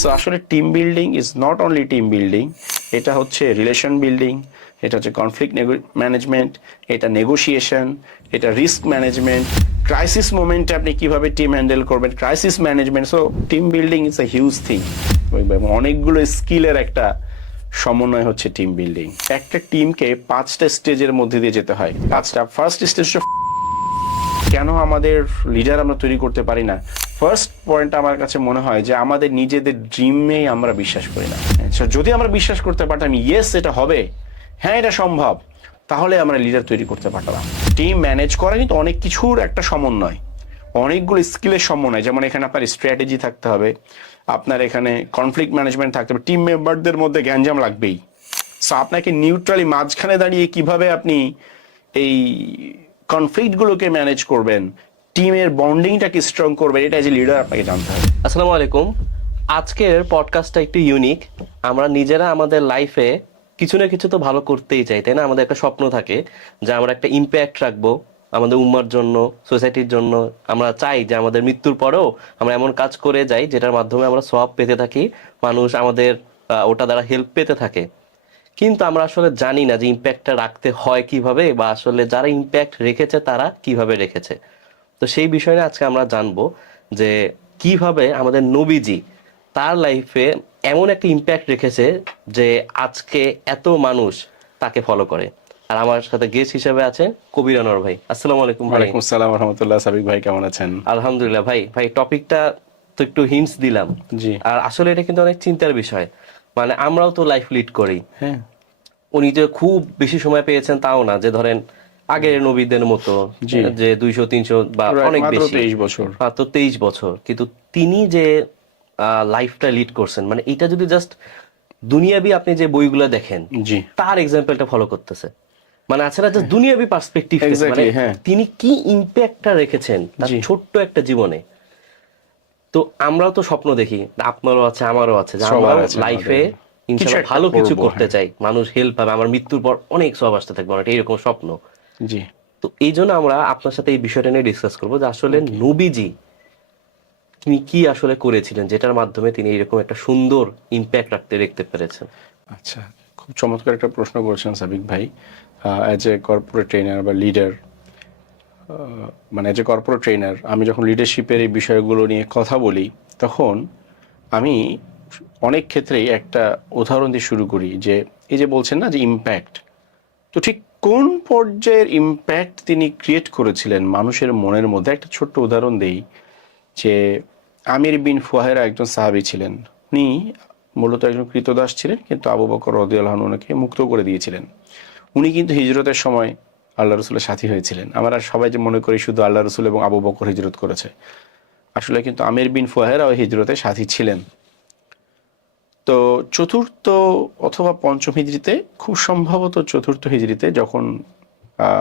So আসলে team building is not only team building, এটা হচ্ছে রিলেশন বিল্ডিং, এটা হচ্ছে কনফ্লিক্ট ম্যানেজমেন্ট, এটা নেগোসিয়েশন, এটা রিস্ক ম্যানেজমেন্ট, ক্রাইসিস মোমেন্টে আপনি কিভাবে টিম হ্যান্ডেল করবেন, crisis management. So team building is a huge thing, অনেকগুলো স্কিলের একটা সমন্বয় হচ্ছে টিম বিল্ডিং। একটা টিমকে 5টা স্টেজের মধ্যে দিয়ে যেতে হয়। 5টা। ফার্স্ট স্টেজ, কেন আমাদের লিডার আমরা তৈরি করতে পারি না? ফার্স্ট পয়েন্ট আমার কাছে মনে হয় যে আমাদের নিজেদের ড্রিমেই আমরা বিশ্বাস করি না। যদি আমরা বিশ্বাস করতে পারতাম ইয়েস এটা হবে, হ্যাঁ এটা সম্ভব, তাহলে আমরা লিডার তৈরি করতে পারতাম। টিম ম্যানেজ করা কিন্তু অনেক কিছুর একটা সমন্বয়, অনেকগুলো স্কিলের সমন্বয়। যেমন এখানে আপনার স্ট্র্যাটেজি থাকতে হবে, আপনার এখানে কনফ্লিক্ট ম্যানেজমেন্ট থাকতে হবে, টিম মেম্বারদের মধ্যে গ্যাঞ্জাম লাগবেই। সো আপনাকে নিউট্রালি মাঝখানে দাঁড়িয়ে কিভাবে আপনি এই কনফ্লিক্টগুলোকে ম্যানেজ করবেন, টিমের বন্ডিংটাকে স্ট্রং করবেন, এটা যে লিডার আপনাকে জানতে হবে। আসসালামু আলাইকুম। আজকের পডকাস্টটা একটু ইউনিক। আমরা নিজেরা আমাদের লাইফে কিছু না কিছু তো ভালো করতেই চাই, তাই না? আমাদের একটা স্বপ্ন থাকে যে আমরা একটা ইম্প্যাক্ট রাখবো আমাদের উম্মার জন্য, সোসাইটির জন্য। আমরা চাই যে আমাদের মৃত্যুর পরেও আমরা এমন কাজ করে যাই যেটার মাধ্যমে আমরা সওয়াব পেতে থাকি, মানুষ আমাদের ওটা দ্বারা হেল্প পেতে থাকে। কিন্তু আমরা আসলে জানি না যে ইম্প্যাক্টটা রাখতে হয় কিভাবে, বা আসলে যারা ইম্প্যাক্ট রেখেছে তারা কিভাবে রেখেছে। তো সেই বিষয়ে আজকে আমরা জানবো যে কিভাবে আমাদের নবীজি তার লাইফে এমন একটা ইম্প্যাক্ট রেখেছে যে আজকে এত মানুষ তাকে ফলো করে। আর আমার সাথে গেস্ট হিসেবে আছেন কবির আনোয়ার ভাই। আসসালামু আলাইকুম ভাই। ওয়ালাইকুম আসসালাম ওয়া রাহমাতুল্লাহ। সাবিক ভাই কেমন আছেন? আলহামদুলিল্লাহ ভাই। ভাই টপিকটা তো একটু হিন্টস দিলাম। জি। আর আসলে এটা কিন্তু অনেক চিন্তার বিষয়। মানে আমরাও তো লাইফ লিড করি। হ্যাঁ। উনি যে খুব বেশি সময় পেয়েছেন তাও না, যে ধরেন আগের নবীদের মতো জি। যে 200-300 বা অনেক মাত্র বেশি, 23 বছর। মাত্র 23 বছর। কিন্তু তিনি যে লাইফটা লিড করছেন, মানে এটা যদি জাস্ট দুনিয়াবি আপনি যে বইগুলো দেখেন জি। তার এক্সাম্পলটা ফলো করতেছে। মানে আছে না জাস্ট দুনিয়াবি পার্সপেক্টিভ, মানে এক্স্যাক্টলি, হ্যাঁ। তিনি কি ইম্প্যাক্টটা রেখেছেন তার জি। ছোট্ট একটা জীবনে। তো আমরাও তো স্বপ্ন দেখি, আপনারও আছে আমারও আছে, যে সবার আমরাও আছে লাইফে আমাদের। কিছু ইনশাল্লাহ একটা ভালো কিছু করবো, করতে হ্যাঁ। চাই, মানুষ হেল্প পাবে, আমার মৃত্যুর পর অনেক সব আসতে থাকবে, অনেকটা এরকম স্বপ্ন। জি। তো এই জন্য আমরা আপনার সাথে এই বিষয়টা নিয়ে ডিসকাস করবো যে আসলে ওকে। নবীজি তিনি কি আসলে করেছিলেন যেটার মাধ্যমে তিনি এরকম একটা সুন্দর ইম্প্যাক্ট রাখতে পেরেছেন। আচ্ছা, খুব চমৎকার একটা প্রশ্ন করেছেন সাবিক ভাই। অ্যাজ এ কর্পোরেট ট্রেনার বা লিডার, মানে অ্যাজ এ কর্পোরেট ট্রেনার আমি যখন লিডারশিপের এই বিষয়গুলো নিয়ে কথা বলি, তখন আমি অনেক ক্ষেত্রেই একটা উদাহরণ দিয়ে শুরু করি। যে এই যে বলছেন না যে ইম্প্যাক্ট, তো ঠিক কোন পর্যায়ের ইম্প্যাক্ট তিনি ক্রিয়েট করেছিলেন মানুষের মনের মধ্যে, একটা ছোট্ট উদাহরণ দেই। যে আমির বিন ফুহায়রা একজন সাহাবী ছিলেন। উনি মূলত একজন কৃতদাস ছিলেন, কিন্তু আবু বকর রাদিয়াল্লাহু আনহু ওনাকে মুক্ত করে দিয়েছিলেন। উনি কিন্তু হিজরতের সময় আল্লাহ রসুলের সাথী হয়েছিলেন। আমরা সবাই যে মনে করি শুধু আল্লাহ রসুল এবং আবু বকর হিজরত করেছে, আসলে কিন্তু আমির বিন ফুহায়রা ওই হিজরতের সাথী ছিলেন। তো চতুর্থ অথবা পঞ্চম হিজরিতে, খুব সম্ভবত চতুর্থ হিজরিতে, যখন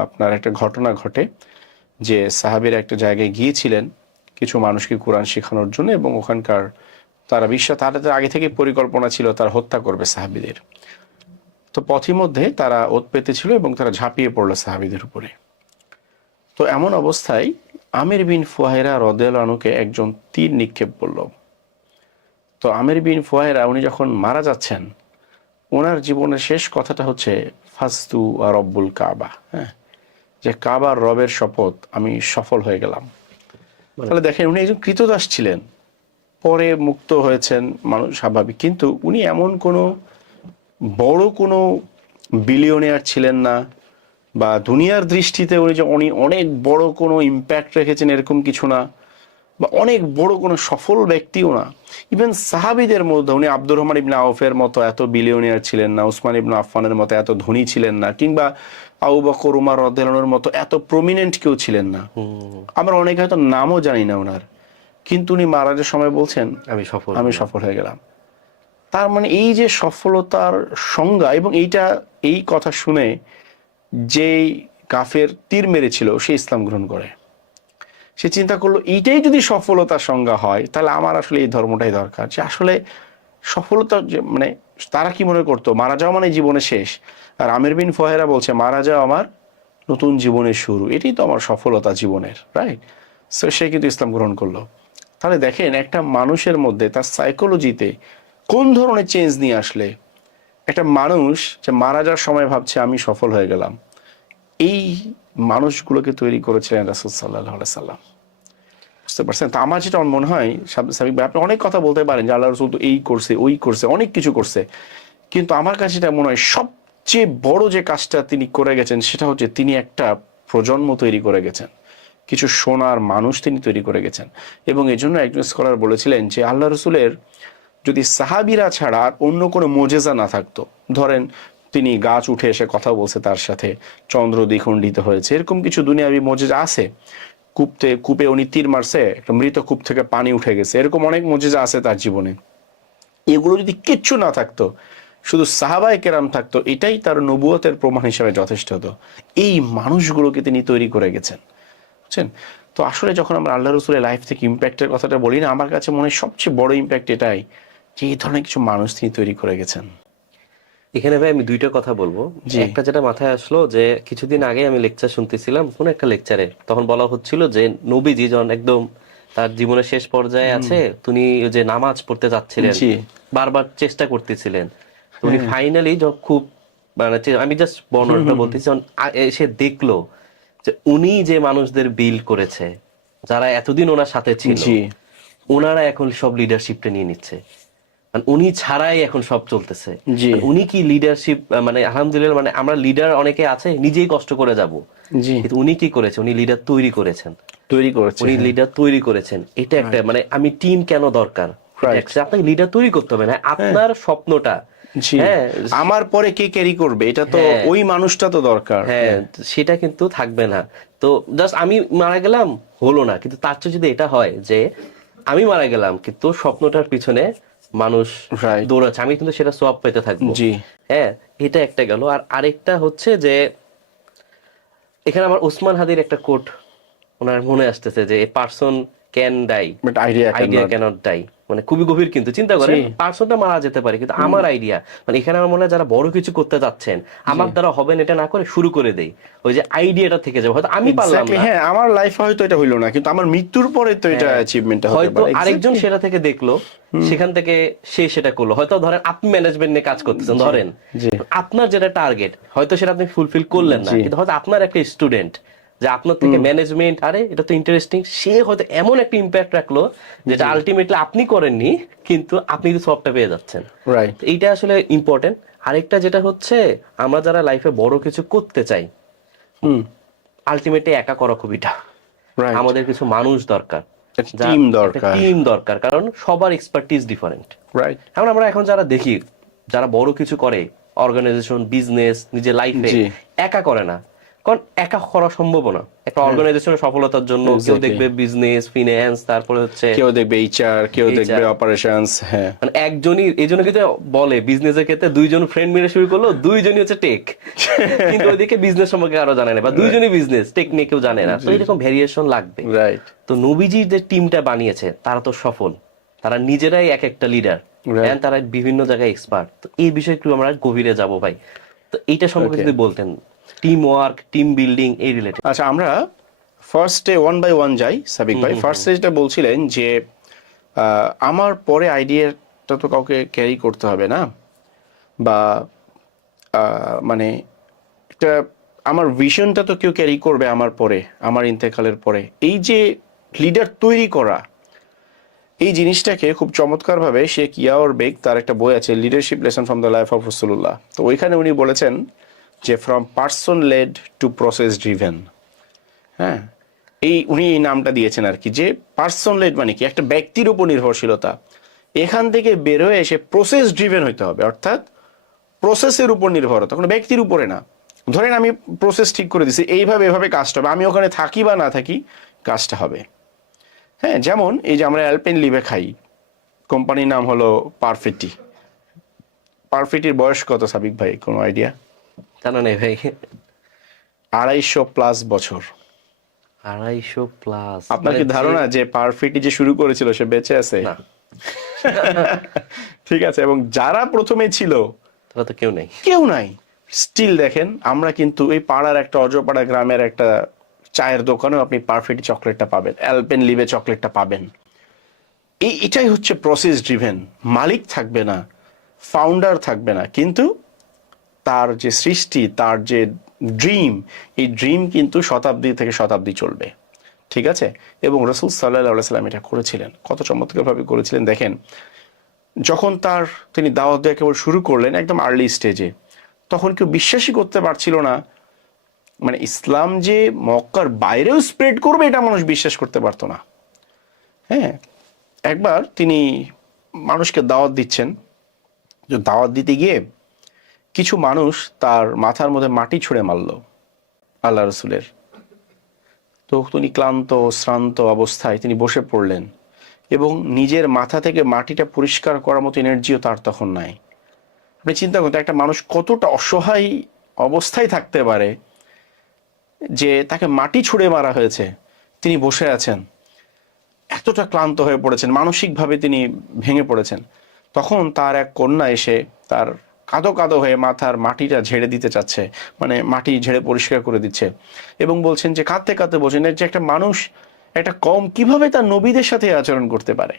আপনার একটা ঘটনা ঘটে যে সাহাবীরা একটা জায়গায় গিয়েছিলেন কিছু মানুষকে কোরআন শেখানোর জন্য, এবং ওখানকার তারা তাদের আগে থেকে পরিকল্পনা ছিল তারা হত্যা করবে সাহাবীদের। তো পথিমধ্যে তারা ওত পেতেছিল এবং তারা ঝাঁপিয়ে পড়লো সাহাবীদের উপরে। তো এমন অবস্থায় আমির বিন ফুহায়রা রাদিয়াল্লাহু আনহুকে একজন তীর নিক্ষেপ করলো। তো আমির বিন ফুহায়রা উনি যখন মারা যাচ্ছেন, ওনার জীবনের শেষ কথাটা হচ্ছে ফাস্তু আর রব্বুল কাবা, হ্যাঁ, যে কাবার রবের শপথ, আমি সফল হয়ে গেলাম। তাহলে দেখেন, উনি একজন কৃতদাস ছিলেন, পরে মুক্ত হয়েছেন, মানুষ স্বাভাবিক, কিন্তু উনি এমন কোনো বড় কোনো বিলিয়নিয়ার ছিলেন না, বা দুনিয়ার দৃষ্টিতে উনি যে অনেক বড় কোনো ইম্প্যাক্ট রেখেছেন এরকম কিছু না, বা অনেক বড় কোনো সফল ব্যক্তিও না। ইভেন সাহাবীদের মধ্যে উনি আব্দুর রহমান ইবনে আউফের মতো এত বিলিয়নিয়ার ছিলেন না, উসমান ইবনে আফফানের মতো এত ধনী ছিলেন না, কিংবা আবু বকর উমর রাদিয়াল্লাহু আনহুর মতো এত প্রমিনেন্ট কেউ ছিলেন না। আমরা অনেকে হয়তো নামও জানি না ওনার, কিন্তু উনি মারা যাওয়ার সময় বলছেন আমি সফল হয়ে গেলাম। তার মানে এই যে সফলতার সংজ্ঞা, এবং এই কথা শুনে যেই কাফের তীর মেরেছিল সে ইসলাম গ্রহণ করে। সে চিন্তা করলো এইটাই যদি সফলতার সংজ্ঞা হয়, তাহলে আমার আসলে এই ধর্মটাই দরকার। যে আসলে সফলতা মানে তারা কি মনে করতো মারা যাওয়া মানে জীবনের শেষ, আর আমির বিন ফুহায়রা বলছে মারা যাওয়া আমার নতুন জীবনের শুরু, এটাই তো আমার সফলতা জীবনের, রাইট? সো সে কিন্তু ইসলাম গ্রহণ করলো। তাহলে দেখেন একটা মানুষের মধ্যে তার সাইকোলজিতে কোন ধরনের চেঞ্জ নিয়ে আসলে একটা মানুষ যে মারা যাওয়ার সময় ভাবছে আমি সফল হয়ে গেলাম, এই মানুষগুলোকে তৈরি করেছিলেন রাসূল সাল্লাল্লাহু আলাইহি সাল্লাম। বুঝতে পারছেন? তো আমার যেটা মনে হয়, সাবিক ভাই আপনি অনেক কথা বলতে পারেন যে আল্লাহ রসুল তো এই করছে ওই করছে অনেক কিছু করছে, কিন্তু আমার কাছে যেটা মনে হয় সবচেয়ে বড় যে কাজটা তিনি করে গেছেন সেটা হচ্ছে তিনি একটা প্রজন্ম তৈরি করে গেছেন, কিছু সোনার মানুষ তিনি তৈরি করে গেছেন। এবং এই জন্য একজন স্কলার বলেছিলেন যে আল্লাহ রসুলের যদি সাহাবিরা ছাড়া আর অন্য কোনো মোজেজা না থাকতো, ধরেন তিনি গাছ উঠে এসে কথা বলছে তার সাথে, চন্দ্র দ্বিখণ্ডিত হয়েছে, এরকম কিছু দুনিয়াবি মোজেজা আছে, কূপে উনি তীর মারছে একটা মৃত কূপ থেকে পানি উঠে গেছে, এরকম অনেক মোজেজা আছে তার জীবনে। এগুলো যদি কিচ্ছু না থাকতো, শুধু সাহাবায়ে কেরাম থাকতো, এটাই তার নবুয়তের প্রমাণ হিসেবে যথেষ্ট হতো। এই মানুষগুলোকে তিনি তৈরি করে গেছেন, বুঝছেন? তো আসলে যখন আমরা আল্লাহ রসুলের লাইফ থেকে ইম্প্যাক্টের কথাটা বলি না, আমার কাছে মনে হয় সবচেয়ে বড় ইম্প্যাক্ট এটাই যে এই ধরনের কিছু মানুষ তিনি তৈরি করে গেছেন। এখানে ভাই আমি দুইটা কথা বলবো। জি। একটা যেটা মাথায় আসলো যে কিছুদিন আগে আমি লেকচার শুনতেছিলাম কোন একটা লেকচারে, তখন বলা হচ্ছিল যে নবীজি যখন একদম তার জীবনের শেষ পর্যায়ে আছে, তিনি ওই যে নামাজ পড়তে যাচ্ছিলেন, জি। বারবার চেষ্টা করতেছিলেন, তো উনি ফাইনালি যখন খুব মানে আমি জাস্ট বর্ণনাটা বলতেছি, যখন এসে দেখলো যে উনি যে মানুষদের বিল করেছে, যারা এতদিন ওনার সাথে ছিল, জি। ওনারা এখন সব লিডারশিপটা নিয়ে নিচ্ছে, মানে উনি ছাড়াই এখন সব চলতেছে। জি। মানে উনি কি লিডারশিপ, মানে আলহামদুলিল্লাহ, মানে আমরা লিডার অনেকে আছে নিজেই কষ্ট করে যাব, জি। কিন্তু উনি কি করেছে, উনি লিডার তৈরি করেছেন, তৈরি করেছে। উনি লিডার তৈরি করেছেন। এটা একটা মানে আমি টিম কেন দরকার, Right. আপনাকে লিডার তৈরি করতে হবে না, আপনার স্বপ্নটা, জি। হ্যাঁ আমার পরে কে ক্যারি করবে, এটা তো হ্যাঁ। ওই মানুষটা তো দরকার। হ্যাঁ, সেটা কিন্তু থাকবে না। তো জাস্ট আমি মারা গেলাম হলো না, কিন্তু তার চেয়ে যদি এটা হয় যে আমি মারা গেলাম কিন্তু স্বপ্নটার পিছনে মানুষ Right. দৌড়াচ্ছে, আমি কিন্তু সেটা সোয়াব পেতে থাকবো। জি। হ্যাঁ, এটা একটা গেল। আর আরেকটা হচ্ছে যে এখানে আমার ওসমান হাদির একটা কোট ওনার মনে আসতেছে যে a person can die, but idea idea cannot die. মানে খুবই গভীর, কিন্তু চিন্তা করেন জি। পার্সনটা মারা যেতে পারে কিন্তু আমার আইডিয়া, মানে এখানে আমার মনে হয় যারা বড় কিছু করতে যাচ্ছেন, আমার দ্বারা হবে না এটা না করে শুরু করে দেই, ওই যে আইডিয়াটা থেকে যাবে, হয়তো আমি পারলাম Exactly, না, হ্যাঁ, আমার লাইফে হয়তো এটা হইলো না, কিন্তু আমার মৃত্যুর পরে তো এটা হ্যাঁ, অ্যাচিভমেন্টটা হতে হয়তো পারে। আরেকজন Exactly. সেটা থেকে দেখলো, সেখান থেকে সে সেটা করলো। হয়তো ধরেন আপনি ম্যানেজমেন্ট নিয়ে কাজ করতেছেন, ধরেন জি। আপনার যেটা টার্গেট হয়তো সেটা আপনি ফুলফিল করলেন না, জি। কিন্তু হয়তো আপনার একটা স্টুডেন্ট যে আপনার থেকে ম্যানেজমেন্ট, আরে এটা তো ইন্টারেস্টিং, সে হয়তো এমন একটা ইম্প্যাক্ট রাখলো যেটা আলটিমেটলি আপনি করেননি, কিন্তু আপনি কিন্তু সবটা পেয়ে যাচ্ছেন। রাইট। তো এইটা আসলে ইম্পর্টেন্ট। আরেকটা যেটা হচ্ছে, আমরা যারা লাইফে বড় কিছু করতে চাই, আলটিমেটলি একা করা খুবই টাফ। রাইট। আমাদের কিছু মানুষ দরকার, টিম দরকার। টিম দরকার, কারণ সবার এক্সপার্টিস ডিফারেন্ট। রাইট। এখন আমরা এখন যারা দেখি যারা বড় কিছু করে, অর্গানাইজেশন, বিজনেস, নিজের লাইফে, জি। একা করে না, কারণ একা করা সম্ভব না। একটা অর্গানাইজেশনের সফলতার জন্য কেউ Exactly. দেখবে বিজনেস, ফিনান্স, তারপরে হচ্ছে কেউ দেখবে এইচআর, কেউ দেখবে অপারেশনস। হ্যাঁ, মানে একজনই, এই জন্য কিন্তু বলে বিজনেসের ক্ষেত্রে দুইজন ফ্রেন্ড মিলে শুরু করলো, দুইজনই হচ্ছে টেক, কিন্তু ওইদিকে বিজনেস সম্পর্কে আরো জানে না, বা দুইজনই বিজনেস, টেক নিয়ে কেউ জানে না। তো এরকম ভেরিয়েশন লাগবে। রাইট। তো নবীজির যে টিমটা বানিয়েছে তারা তো সফল, তারা নিজেরাই এক একটা লিডার, Right. তারা বিভিন্ন জায়গায় এক্সপার্ট। তো এই বিষয়ে একটু আমরা গভীরে যাব ভাই। তো এইটা সম্পর্কে Okay. যদি বলতেন, টিম ওয়ার্ক, টিম বিল্ডিং, এই রিলেটেড। আচ্ছা, আমরা ফার্স্টে ওয়ান বাই ওয়ান যাই সাবিক ভাই। ফার্স্টে যেটা বলছিলেন যে আমার পরে আইডিয়াটা তো কাউকে ক্যারি করতে হবে না, বা মানে এটা আমার ভিশনটা তো কেউ ক্যারি করবে আমার পরে, আমার ইন্তেকালের পরে। এই যে লিডার তৈরি করা, এই জিনিসটাকে খুব চমৎকারভাবে শেখ ইয়াওর বেগ, তার একটা বই আছে leadership lesson from the life of Rasulullah, তো ওইখানে উনি বলেছেন যে from person led to process driven. হ্যাঁ, উনি এই নামটা দিয়েছেন আর কি, যে পার্সন লেড মানে কি, একটা ব্যক্তির উপর নির্ভরশীলতা, এখান থেকে বের হয়ে এসে প্রসেস ড্রিভেন হইতে হবে, অর্থাৎ প্রসেসের উপর নির্ভরতা, কোনো ব্যক্তির উপরে না। ধরেন আমি প্রসেস ঠিক করে দিছি, এইভাবে এভাবে কাজটা হবে, আমি ওখানে থাকি বা না থাকি কাজটা হবে। হ্যাঁ, যেমন এই যে আমরা অ্যালপেন লিভে খাই, কোম্পানির নাম হলো পারফেটি। পারফেটির বয়স কত সাবিক ভাই, কোনো আইডিয়া? জানা নেই ভাই। 250+ বছর। 250 প্লাস? আপনার কি ধারণা যে পারফেটি যে শুরু করেছিল সে বেঁচে আছে? না, ঠিক আছে, এবং যারা প্রথমে ছিল তারা তো কেউ নেই। কেউ নাই। স্টিল দেখেন, আমরা কিন্তু এই পাড়ার একটা অজপাড়া গ্রামের একটা চায়ের দোকানেও আপনি পারফেক্ট চকলেটটা পাবেন, অ্যালপেন লিভে চকলেটটা পাবেন। এটাই হচ্ছে প্রসেস ড্রিভেন। মালিক থাকবে না, ফাউন্ডার থাকবে না, কিন্তু তার যে সৃষ্টি, তার যে ড্রিম, এই ড্রিম কিন্তু শতাব্দী থেকে শতাব্দী চলবে। ঠিক আছে? এবং রাসূল সাল্লাল্লাহু আলাইহি সাল্লাম এটা করেছিলেন, কত চমৎকারভাবে করেছিলেন দেখেন। যখন তিনি দাওয়াত দেওয়া কেবল শুরু করলেন একদম আর্লি স্টেজে, তখন কেউ বিশ্বাসই করতে পারছিল না, মানে ইসলাম যে মক্কার বাইরেও স্প্রেড করবে এটা মানুষ বিশ্বাস করতে পারতো না। হ্যাঁ, একবার তিনি মানুষকে দাওয়াত দিচ্ছেন, যে দাওয়াত দিতে গিয়ে কিছু মানুষ তার মাথার মধ্যে মাটি ছুঁড়ে মারল আল্লাহ রসুলের। তো তিনি ক্লান্ত শ্রান্ত অবস্থায় তিনি বসে পড়লেন, এবং নিজের মাথা থেকে মাটিটা পরিষ্কার করার মতো এনার্জিও তার তখন নাই। আপনি চিন্তা করতে, একটা মানুষ কতটা অসহায় অবস্থায় থাকতে পারে যে তাকে মাটি ছুঁড়ে মারা হয়েছে, তিনি বসে আছেন, এতটা ক্লান্ত হয়ে পড়েছেন, মানসিকভাবে তিনি ভেঙে পড়েছেন। তখন তার এক কন্যা এসে তার কাঁদো কাঁদো হয়ে মাথার মাটিটা ঝেড়ে দিতে চাচ্ছে, মানে মাটি ঝেড়ে পরিষ্কার করে দিচ্ছে, এবং বলছেন যে কাঁদতে কাঁদতে বলছেন যে একটা মানুষ, একটা কম কিভাবে তার নবীদের সাথে আচরণ করতে পারে।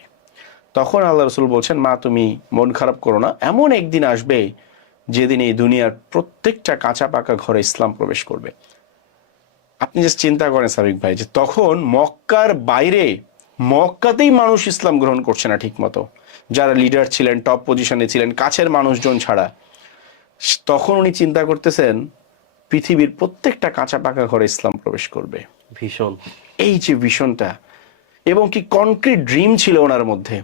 তখন আল্লাহ রসুল বলছেন, মা তুমি মন খারাপ করো না, এমন একদিন আসবে যেদিন এই দুনিয়ার প্রত্যেকটা কাঁচা পাকা ঘরে ইসলাম প্রবেশ করবে। আপনি জাস্ট চিন্তা করেন সাবিক ভাই, যে তখন মক্কার বাইরে, মক্কাতেই মানুষ ইসলাম গ্রহণ করছে না ঠিক মতো, যারা লিডার ছিলেন, টপ পজিশনে ছিলেন, কাছের মানুষজন ছাড়া। তখন উনি চিন্তা করতেছেন পৃথিবীর প্রত্যেকটা কাঁচা পাকা ঘরে ইসলাম প্রবেশ করবে। ভীষণ, এই যে ভীষণটা, এবং কি কনক্রিট ড্রিম ছিল ওনার মধ্যে।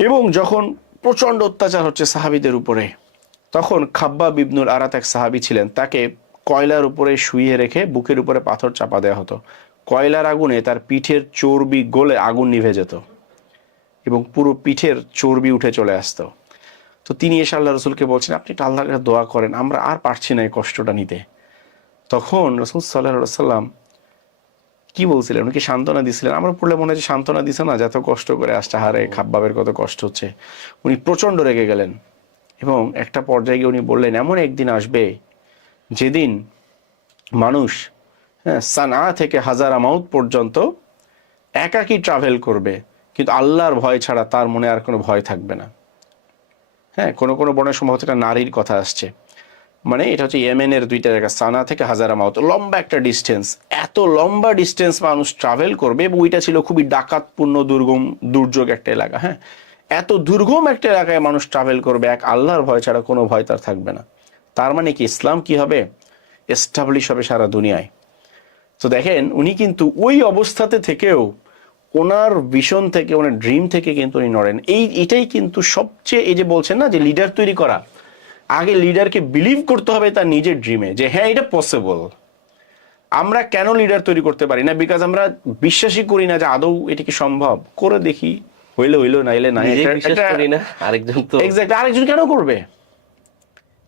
এবং যখন প্রচন্ড অত্যাচার হচ্ছে সাহাবীদের উপরে, তখন খাব্বাব ইবনুল আরাত এক সাহাবী ছিলেন, তাকে কয়লার উপরে শুইয়ে রেখে বুকের উপরে পাথর চাপা দেওয়া হতো। কয়লার আগুনে তার পিঠের চর্বি গলে আগুন নিভে যেত এবং পুরো পিঠের চর্বি উঠে চলে আসতো। তো তিনি এসে আল্লাহ রসুলকে বলছেন, আপনি একটু আল্লাহর কাছে দোয়া করেন, আমরা আর পারছি না এই কষ্টটা নিতে। তখন রসুল সাল্লাল্লাহু সাল্লাম কি বলছিলেন, উনি কি সান্ত্বনা দিছিলেন? আমরা পড়লে মনে হয় সান্ত্বনা দিছে না, যত কষ্ট করে আসছে, হারে খাব্বাবের কত কষ্ট হচ্ছে। উনি প্রচন্ড রেগে গেলেন, এবং একটা পর্যায়ে গিয়ে উনি বললেন, এমন একদিন আসবে যেদিন মানুষ, হ্যাঁ, সানা থেকে হাজারামাউত পর্যন্ত একাকী ট্রাভেল করবে, কিন্তু আল্লাহর ভয় ছাড়া তার মনে আর কোনো ভয় থাকবে না। হ্যাঁ, কোনো কোনো বর্ণনায় সম্ভবত একটা নারীর কথা আসছে, মানে এটা হচ্ছে ইয়েমেনের দুইটা জায়গা, সানা থেকে হাজারামাউত, লম্বা একটা ডিস্টেন্স। এত লম্বা ডিস্টেন্স মানুষ ট্রাভেল করবে, এবং ওইটা ছিল খুবই ডাকাতপূর্ণ দুর্গম দুর্যোগ একটা এলাকা। হ্যাঁ, এত দুর্গম একটা এলাকায় মানুষ ট্রাভেল করবে, এক আল্লাহর ভয় ছাড়া কোনো ভয় তার থাকবে না। তার মানে কি, ইসলাম কি হবে? এস্টাবলিশ হবে সারা দুনিয়ায়। তো দেখেন, উনি কিন্তু ওই অবস্থাতে থেকেও ওনার ভিশন থেকে, ওনার ড্রিম থেকে কিন্তু উনি নড়েন। এটাই কিন্তু সবচেয়ে, এই যে বলছেন না যে লিডার তৈরি করা, আগে লিডারকে বিলিভ করতে হবে তার নিজের ড্রিমে, যে হ্যাঁ এটা পসিবল। আমরা কেন লিডার তৈরি করতে পারি না? বিকজ আমরা বিশ্বাসই করি না যে আদৌ এটি কি সম্ভব। করে দেখি, হইলে হইলো, নাইলে নাই। আরেকজন তো এক্স্যাক্টলি, আরেকজন কেন করবে?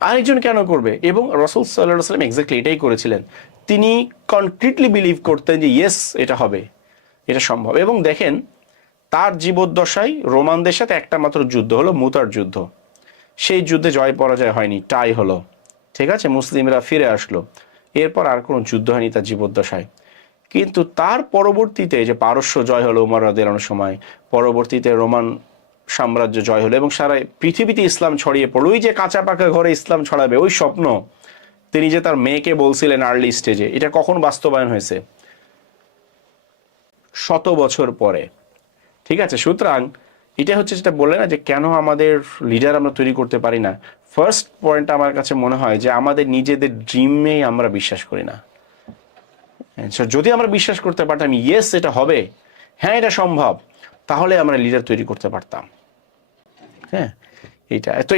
আরেকজন কেন করবে? এবং রাসূল সাল্লাল্লাহু আলাইহি ওয়াসাল্লাম এক্স্যাক্টলি এটাই করেছিলেন। তিনি কনক্রিটলি বিলিভ করতেন যে ইয়েস, এটা হবে, এটা সম্ভব। এবং দেখেন, তার জীবদ্দশায় রোমানদের সাথে একটা মাত্র যুদ্ধ হলো, মুতার যুদ্ধ। সেই যুদ্ধে জয় পরাজয় হয়নি, টাই হলো। ঠিক আছে, মুসলিমরা ফিরে আসলো। এরপর আর কোনো যুদ্ধ হয়নি তার জীবদ্দশায়। কিন্তু তার পরবর্তীতে যে পারস্য জয় হলো উমর রাদিয়াল্লাহু আনহুর সময়, পরবর্তীতে রোমান সাম্রাজ্য জয় হলো, এবং সারা পৃথিবীতে ইসলাম ছড়িয়ে পড়লো। ওই যে কাঁচা পাকা ঘরে ইসলাম ছড়াবে, ওই স্বপ্ন তিনি যে তার মেয়েকে বলছিলেন আর্লি স্টেজে, এটা কখন বাস্তবায়ন হয়েছে? 100 বছর পরে। ঠিক আছে, সুতরাং এটা হচ্ছে যেটা বললে না, যে কেন আমাদের লিডার আমরা তৈরি করতে পারি না। ফার্স্ট পয়েন্ট আমার কাছে মনে হয় যে আমাদের নিজেদের ড্রিমেই আমরা বিশ্বাস করি না। যদি আমরা বিশ্বাস করতে পারতাম ইয়েস এটা হবে, হ্যাঁ এটা সম্ভব, তাহলে আমরা লিডার তৈরি করতে পারতাম। হ্যাঁ,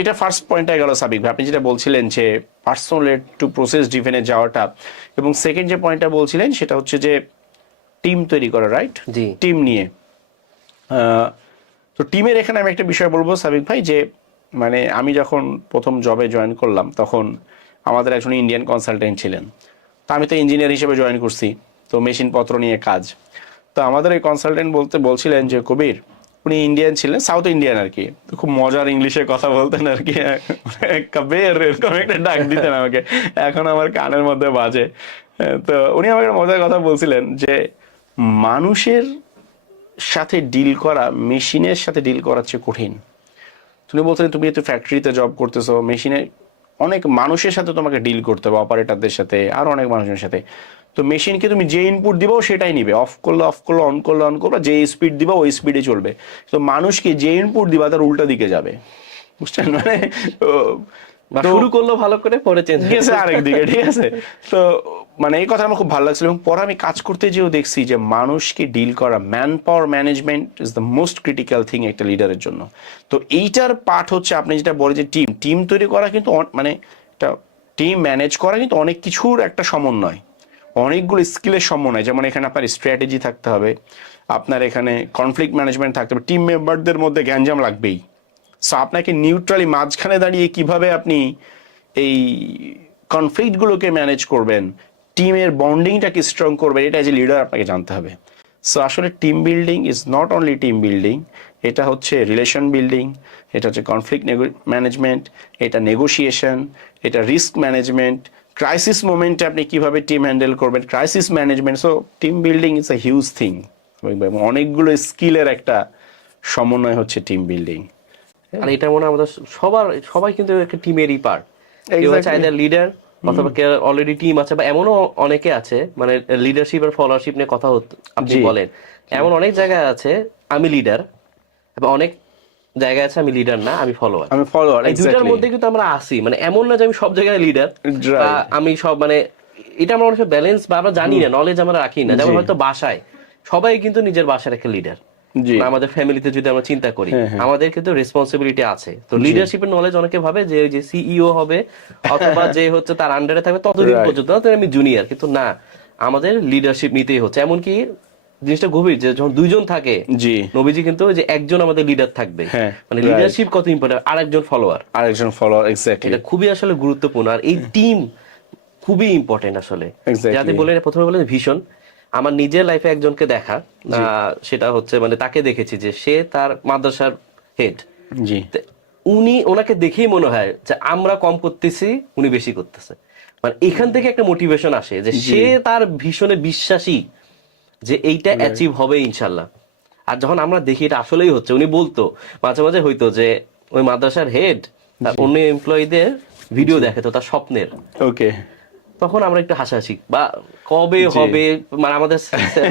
এটা ফার্স্ট পয়েন্টটা গেল সাবিক ভাই। আপনি যেটা বলছিলেন যে পার্সোনাল টু প্রসেস ড্রিভেনে যাওয়াটা, এবং সেকেন্ড যে পয়েন্টটা বলছিলেন সেটা হচ্ছে যে টিম তৈরি করা, রাইট? জি, টিম নিয়ে। তো টিমের এখানে আমি একটা বিষয় বলবো সাবিক ভাই, যে মানে আমি যখন প্রথম জবে জয়েন করলাম, তখন আমাদের একজন ইন্ডিয়ান কনসালটেন্ট ছিলেন। তো আমি তো ইঞ্জিনিয়ার হিসেবে জয়েন করছি, তো মেশিনপত্র নিয়ে কাজ। তো আমাদের এই কনসালটেন্ট বলছিলেন যে কবির, উনি ইন্ডিয়ান ছিলেন, সাউথ ইন্ডিয়ান আর কি, তো খুব মজার ইংলিশে কথা বলতেন আর কি, কবির এরকম একটা ডাক দিতেন আমাকে, এখন আমার কানের মধ্যে বাজে। তো উনি আমাকে মজার কথা বলছিলেন যে মানুষের সাথে ডিল করা মেশিনের সাথে ডিল করার চেয়ে কঠিন। তুমি বলছো তুমি একটু ফ্যাক্টরিতে জব করতেছো, মেশিনে অনেক মানুষের সাথে তোমাকে ডিল করতে হবে, অপারেটরদের সাথে, আরো অনেক মানুষের সাথে। তো মেশিনকে তুমি যে ইনপুট দিবা সেটাই নিবে, অফ করলে অফ করলো, অন করলে অন করবে, যে স্পিড দিবা ওই স্পিডে চলবে। তো মানুষকে যে ইনপুট দিবা তার উল্টা দিকে যাবে, বুঝছেন? মানে শুরু করলো ভালো করে, পরে চেঞ্জ গেছে আরেক দিকে, ঠিক আছে? তো মানে এই কথা আমার খুব ভালো লাগছিল, এবং পরে আমি কাজ করতে যেও দেখছি যে মানুষকে ডিল করা, man power management is the most critical thing একটা লিডারের জন্য। তো এইটার পার্ট হচ্ছে আপনি যেটা বলে যে টিম তৈরি করা, কিন্তু মানে একটা টিম ম্যানেজ করা কিন্তু অনেক কিছুর একটা সমন্বয়, অনেকগুলো স্কিলের সমন্বয়। যেমন এখানে আপনার স্ট্র্যাটেজি থাকতে হবে, আপনার এখানে কনফ্লিক্ট ম্যানেজমেন্ট থাকতে হবে, টিম মেম্বারদের মধ্যে গ্যাঞ্জাম লাগবেই। সো আপনাকে নিউট্রালি মাঝখানে দাঁড়িয়ে কিভাবে আপনি এই কনফ্লিক্টগুলোকে ম্যানেজ করবেন, টিমের বন্ডিংটাকে স্ট্রং করবেন, এটা যে লিডার আপনাকে জানতে হবে। সো আসলে team building is not only team building, এটা হচ্ছে রিলেশন বিল্ডিং, এটা হচ্ছে কনফ্লিক্ট ম্যানেজমেন্ট, এটা নেগোসিয়েশন, এটা রিস্ক ম্যানেজমেন্ট, ক্রাইসিস মোমেন্টে আপনি কিভাবে টিম হ্যান্ডেল করবেন, crisis management. So team building is a huge thing, অনেকগুলো স্কিলের একটা সমন্বয় হচ্ছে টিম বিল্ডিং। আর এটা মনে হয় আমাদের সবাই কিন্তু একটা টিমেরই পার্ট। কেউ হচ্ছে আইদার লিডার, অথবা কেউ অলরেডি টিম আছে, বা এমনও অনেকে আছে মানে লিডারশিপ আর ফলোয়ারশিপ নিয়ে কথা আপনি বলেন, এমন অনেক জায়গায় আছে আমি লিডার, এবং অনেক জায়গায় আছে আমি লিডার না, আমি ফলোয়ার। এই দুইটার মধ্যে কিন্তু আমরা আসি, মানে এমন না যে আমি সব জায়গায় লিডার বা আমি সব, মানে এটা আমরা অনেক ব্যালেন্স বা আমরা জানি না, নলেজ আমরা রাখি না। যেমন হয়তো বাসায় সবাই কিন্তু নিজের বাসার একটা লিডার, আমাদের ফ্যামিলিতে যদি আমরা চিন্তা করি, আমাদের কিন্তু রেসপন্সিবিলিটি আছে। তো লিডারশিপের নলেজ অনেকে ভাবে যে ওই যে সিইও হবে অথবা যে হচ্ছে তার আন্ডারে থাকবে ততদিন পর্যন্ত, আমি জুনিয়র, কিন্তু না, আমাদের লিডারশিপ নিতেই হচ্ছে। এমনকি জিনিসটা গভীর যে যখন দুইজন থাকে, নবীজি কিন্তু যে একজন আমাদের লিডার থাকবে, মানে লিডারশিপ কত ইম্পর্টেন্ট, আরেকজন ফলোয়ার, এক্স্যাক্টলি, এটা খুবই আসলে গুরুত্বপূর্ণ। আর এই টিম খুবই ইম্পর্টেন্ট আসলে। যাতে বলে প্রথমে বলে ভীষণ, আমার নিজের লাইফে একজনকে দেখা, সেটা হচ্ছে মানে তাকে দেখেছি যে সে তার মাদ্রাসার হেড, ওনাকে দেখেই মনে হয় যে আমরা কম করতেছি, উনি বেশি করতেছে। মানে এখান থেকে একটা মোটিভেশন আসে যে সে তার ভীষণে বিশ্বাসী যে এইটা অ্যাচিভ হবে ইনশাল্লাহ। আর যখন আমরা দেখি এটা আসলেই হচ্ছে, উনি বলতো মাঝে মাঝে হইতো যে ওই মাদ্রাসার হেড তার অন্য এমপ্লয়ীদের ভিডিও দেখে তো তার স্বপ্নের, তখন আমরা একটু হাসাহাসি, বা কবে হবে, মানে আমাদের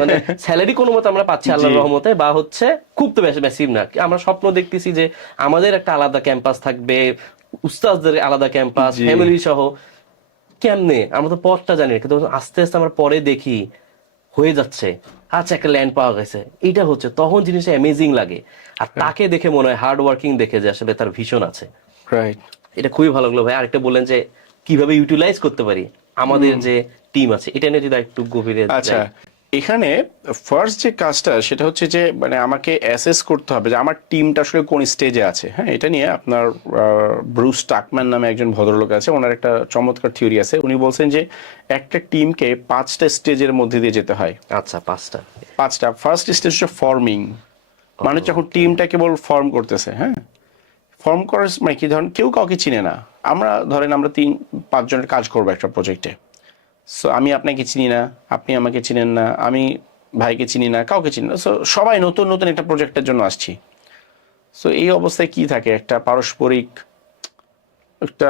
মানে স্যালারি কোনো মতো আমরা পাচ্ছি আল্লাহর রহমতে, বা হচ্ছে খুব তো বেশি ম্যাসিভ না, আমরা স্বপ্ন দেখতেছি যে আমাদের একটা আলাদা ক্যাম্পাস থাকবে, উস্তাদদের আলাদা ক্যাম্পাস, ফ্যামিলি সহ। কেমনে আমরা তো পথটা জানি, কিন্তু আস্তে আস্তে আমরা পরে দেখি হয়ে যাচ্ছে, আচ্ছা একটা ল্যান্ড পাওয়া গেছে, এটা হচ্ছে, তখন জিনিসটা অ্যামেজিং লাগে। আর তাকে দেখে মনে হয় হার্ড ওয়ার্কিং দেখে যে আসলে তার ভীষণ আছে। এটা খুবই ভালো লাগলো ভাই। আরেকটা বললেন যে কিভাবে ইউটিলাইজ করতে পারি আমাদের যে টিম আছে, এটা নিয়ে যদি একটু গভীরে। আচ্ছা, এখানে ফার্স্ট যে কাজটা সেটা হচ্ছে যে মানে আমাকে অ্যাসেস করতে হবে যে আমার টিমটা আসলে কোন স্টেজে আছে। হ্যাঁ, এটা নিয়ে আপনার ব্রুস টাকম্যান নামে একজন ভদ্রলোক আছে, ওনার একটা চমৎকার থিওরি আছে। উনি বলছেন যে একটা টিমকে 5টা স্টেজের মধ্যে দিয়ে যেতে হয়। আচ্ছা, 5টা। ফার্স্ট স্টেজ হচ্ছে ফর্মিং, মানে যখন টিমটা কেবল ফর্ম করতেছে। হ্যাঁ, ফর্ম করার মানে কি, ধরেন কেউ কাউকে চিনে না, আমরা ধরেন আমরা 3-5 জনের কাজ করবো একটা প্রজেক্টে। সো আমি আপনাকে চিনি না, আপনি আমাকে চিনেন না, আমি ভাইকে চিনি না, কাউকে চিনি না। সো সবাই নতুন নতুন একটা প্রজেক্টের জন্য আসছি। সো এই অবস্থায় কি থাকে, একটা পারস্পরিক একটা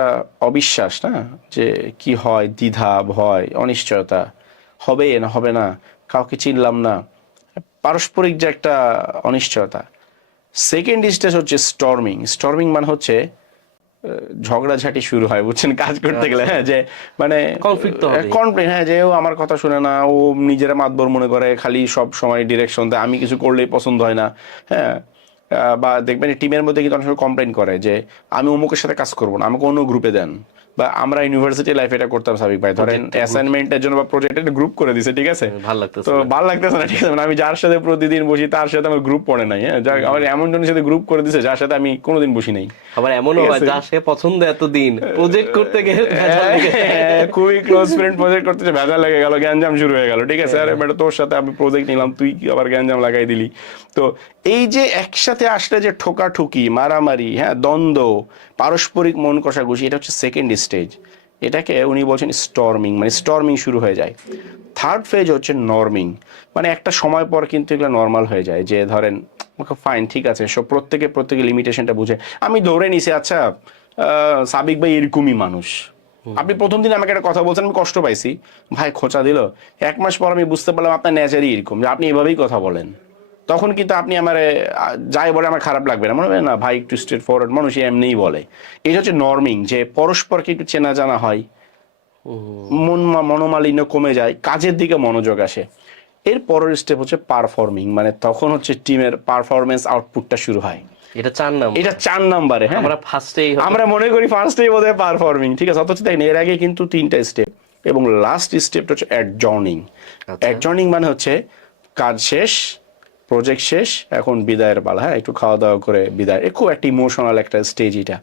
অবিশ্বাস, না যে কি হয়, দ্বিধা, ভয়, অনিশ্চয়তা, হবে না হবে না, কাউকে চিনলাম না, পারস্পরিক যে একটা অনিশ্চয়তা। সেকেন্ড স্টেজ হচ্ছে স্টর্মিং মানে হচ্ছে ঝগড়াঝাটি শুরু হয়, বুঝছেন, কাজ করতে গেলে। হ্যাঁ, যে মানে কনফ্লিক্ট, হ্যাঁ, যে ও আমার কথা শুনে না, ও নিজেরা মাতবর মনে করে, খালি সব সময় ডিরেকশন দেয়, আমি কিছু করলেই পছন্দ হয় না। হ্যাঁ, বা দেখবেন টিমের মধ্যে কিন্তু অনেক সময় কমপ্লেন করে যে আমি অমুকের সাথে কাজ করবো না, আমাকে অন্য গ্রুপে দেন। বা আমরা ইউনিভার্সিটি লাইফে এটা করতাম সাবিক ভাই, ধরেন অ্যাসাইনমেন্টের জন্য বা প্রজেক্টের গ্রুপ করে দিছে, ঠিক আছে, তো ভালো লাগতেছে না, ঠিক আছে, মানে আমি যার সাথে প্রতিদিন বসি তার সাথে আমার গ্রুপ পড়ে নাই। হ্যাঁ, আমার এমন জনের সাথে গ্রুপ করে দিছে যার সাথে আমি কোনোদিন বসি নাই। আবার এমনও হয় যার সাথে পছন্দ এতদিন, প্রজেক্ট করতে গেলে খুবই ক্লোজ ফ্রেন্ড, প্রজেক্ট করতে ভেজাল লেগে গেল, গ্যাঞ্জাম শুরু হয়ে গেল, ঠিক আছে, আরে বেটা তোর সাথে আমি প্রজেক্ট নিলাম, তুই কি আবার গ্যাঞ্জাম লাগাই দিলি। তো এই যে একসাথে আসলে যে ঠোকাঠুকি, মারামারি, হ্যাঁ, দ্বন্দ্ব, পারস্পরিক মন কষাকষি, এটা হচ্ছে সেকেন্ড স্টেজ। এটাকে উনি বলছেন স্টর্মিং, মানে স্টর্মিং শুরু হয়ে যায়। থার্ড ফেজ হচ্ছে নর্মিং, মানে একটা সময় পর কিন্তু এগুলো নর্মাল হয়ে যায়, যে ধরেন ফাইন ঠিক আছে, সব প্রত্যেকে লিমিটেশনটা বুঝে। আমি ধরে নিছি আচ্ছা সাবিক ভাই এরকমই মানুষ। আপনি প্রথম দিন আমাকে একটা কথা বলছেন, আমি কষ্ট পাইছি, ভাই খোঁচা দিল। 1 মাস পর আমি বুঝতে পারলাম আপনার নেচারই এরকম, যে আপনি এভাবেই কথা বলেন। তখন কিন্তু আপনি আমার যাই বলে আমার খারাপ লাগবে না, মনে হবে না ভাই একটু স্ট্রেট ফরওয়ার্ড মানুষ, এমনিই বলে। এটা হচ্ছে নর্মিং, যে পরস্পরকে একটু চেনা জানা হয়, মনোমালিন্য কমে যায়, কাজের দিকে মনোযোগ আসে। এর পরের স্টেপ হচ্ছে পারফর্মিং, মানে তখন হচ্ছে টিমের পারফরমেন্স আউটপুটটা শুরু হয়। এটা 4 নাম্বার। এটা 4 নম্বরে। হ্যাঁ, আমরা ফার্স্টেই আমরা মনে করি ফার্স্টেই বোধহয় পারফর্মিং, ঠিক আছে, অথচ দেখেন এর আগে কিন্তু 3টা স্টেপ, এবং লাস্ট স্টেপটা হচ্ছে অ্যাডজর্নিং। অ্যাডজর্নিং মানে হচ্ছে কাজ শেষ, প্রজেক্ট শেষ, এখন বিদায়ের পালা। হ্যাঁ, একটু খাওয়া দাওয়া করে বিদায়। খুব একটা ইমোশনাল একটা স্টেজ এটা।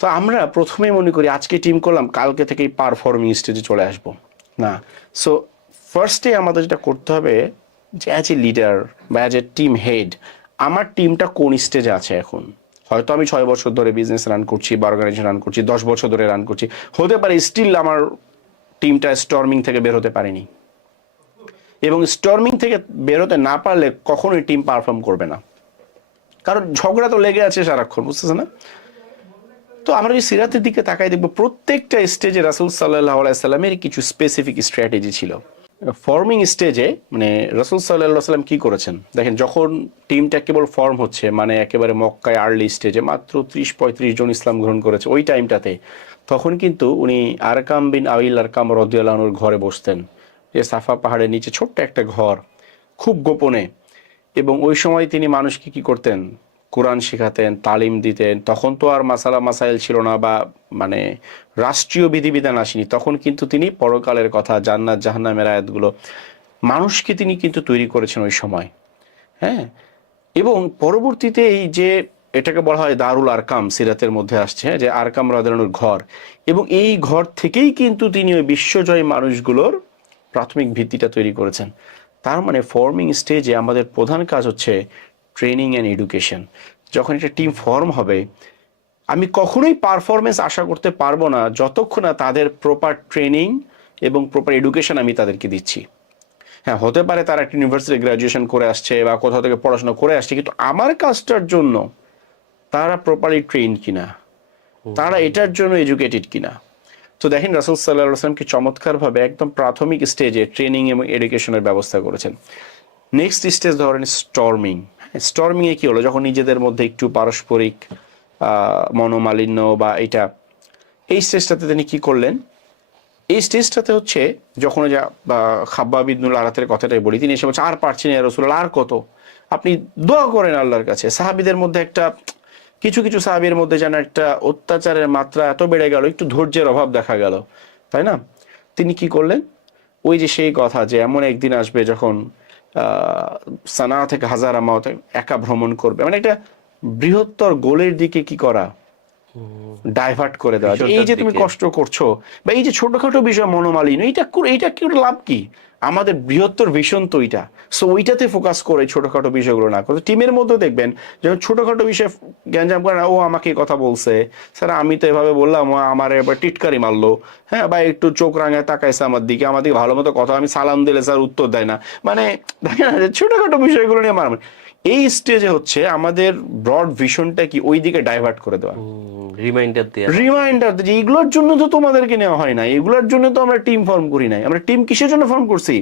তো আমরা প্রথমেই মনে করি আজকে টিম করলাম, কালকে থেকেই পারফর্মিং স্টেজে চলে আসব না। সো ফার্স্টে আমাদের যেটা করতে হবে, যে অ্যাজ এ লিডার বা অ্যাজ এ টিম হেড, আমার টিমটা কোন স্টেজে আছে এখন। হয়তো আমি 6 বছর ধরে বিজনেস রান করছি বা অর্গানাইজেশন রান করছি, 10 বছর ধরে রান করছি, হতে পারে স্টিল আমার টিমটা স্টর্মিং থেকে বের হতে পারেনি, এবং স্টর্মিং থেকে বেরোতে না পারলে কখনোই টিম পারফর্ম করবে না, কারণ ঝগড়া তো লেগে আছে সারাক্ষণ, বুঝতেছে না? তো আমরা যদি সিরাতের দিকে তাকাই দেখবো প্রত্যেকটা স্টেজে রাসূল সাল্লাল্লাহু আলাইহি সাল্লামের কিছু স্পেসিফিক স্ট্র্যাটেজি ছিল। ফর্মিং স্টেজে মানে রাসূল সাল্লাল্লাহু আলাইহি সাল্লাম কি করেছেন দেখেন, যখন টিমটা কেবল ফর্ম হচ্ছে, মানে একেবারে মক্কায় আর্লি স্টেজে মাত্র 30-35 জন ইসলাম গ্রহণ করেছে ওই টাইমটাতে, তখন কিন্তু উনি আরকাম বিন আবিল আরকাম রাদিয়াল্লাহু আনহুর ঘরে বসতেন, যে সাফা পাহাড়ের নিচে ছোট্ট একটা ঘর, খুব গোপনে। এবং ওই সময় তিনি মানুষকে কি করতেন, কোরআন শেখাতেন, তালিম দিতেন। তখন তো আর মাসালা মাসাইল ছিল না, বা মানে রাষ্ট্রীয় বিধিবিধান আসেনি, তখন কিন্তু তিনি পরকালের কথা, জান্নাত জাহান্নামের আয়াতগুলো মানুষকে তিনি কিন্তু তৈরি করেছেন ওই সময়। হ্যাঁ, এবং পরবর্তীতে এই যে এটাকে বলা হয় দারুল আরকাম, সিরাতের মধ্যে আসছে, হ্যাঁ, যে আরকাম রাদিয়াল্লাহু ঘর, এবং এই ঘর থেকেই কিন্তু তিনি ওই বিশ্বজয়ী মানুষগুলোর প্রাথমিক ভিত্তিটা তৈরি করেছেন। তার মানে ফর্মিং স্টেজে আমাদের প্রধান কাজ হচ্ছে ট্রেনিং অ্যান্ড এডুকেশন। যখন একটা টিম ফর্ম হবে, আমি কখনোই পারফরমেন্স আশা করতে পারবো না যতক্ষণ না তাদের প্রপার ট্রেনিং এবং প্রপার এডুকেশন আমি তাদেরকে দিচ্ছি। হ্যাঁ, হতে পারে তারা একটা ইউনিভার্সিটি গ্রাজুয়েশন করে আসছে বা কোথাও থেকে পড়াশোনা করে আসছে, কিন্তু আমার কাজটার জন্য তারা প্রপারলি ট্রেন কিনা, তারা এটার জন্য এডুকেটেড কিনা। তো দেখেন রাসূল সাল্লাল্লাহু আলাইহি ওয়াসাল্লাম কি চমৎকারভাবে একদম প্রাথমিক স্টেজে ট্রেনিং এবং এডুকেশনের ব্যবস্থা করেছেন। নেক্সট স্টেজ ধরেন স্টর্মিং। স্টর্মিংয়ে কি হলো, যখন নিজেদের মধ্যে একটু পারস্পরিক মনোমালিন্য বা এটা, এই স্টেজটাতে তিনি কি করলেন, এই স্টেজটাতে হচ্ছে যখন খাব্বাব ইবনুল আরাতের কথাটাই বলি, তিনি এসে বলছে আর পারছি না ইয়া রাসূলুল্লাহ, আর কত, আপনি দোয়া করেন আল্লাহর কাছে। সাহাবীদের মধ্যে একটা কিছু কিছু সাহাবীর মধ্যে যেন একটা অত্যাচারের মাত্রা এত বেড়ে গেল, একটু ধৈর্যের অভাব দেখা গেল, তাই না? তিনি কি করলেন, ওই যে সেই কথা যে এমন একদিন আসবে যখন সানা থেকে হাজারা মাওত একা ভ্রমণ করবে, মানে একটা বৃহত্তর গোলের দিকে কি করা, ডাইভার্ট করে দেওয়া। এই যে তুমি কষ্ট করছো বা এই যে ছোটখাটো বিষয় মনোমালিন্য, এইটা কি লাভ কি, আমাদের বৃহত্তর ভিশন তো ওইটা। সো ওইটাতে ফোকাস করে ছোটখাটো বিষয়গুলো না করে, টিমের মধ্যে দেখবেন যখন ছোটখাটো বিষয় গ্যাঞ্জাম করে না, ও আমাকে কথা বলছে স্যার, আমি তো এভাবে বললাম, ও আমার এবার টিটকারি মারলো, হ্যাঁ, বা একটু চোখ রাঙায় তাকাইছে আমার দিকে ভালো মতো কথা, আমি সালাম দিলে স্যার উত্তর দেয় না, মানে দেখেন না যে ছোটখাটো বিষয়গুলো নিয়ে মারামারি। এই স্টেজে হচ্ছে আমাদের ব্রড ভিশনটা কি ওই দিকে ডাইভার্ট করে দেওয়া, রিমাইন্ডার যে এগুলোর জন্য তো তোমাদেরকে নেওয়া হয় না, এগুলোর জন্য তো আমরা টিম ফর্ম করি নাই, আমরা টিম কিসের জন্য ফর্ম করছি।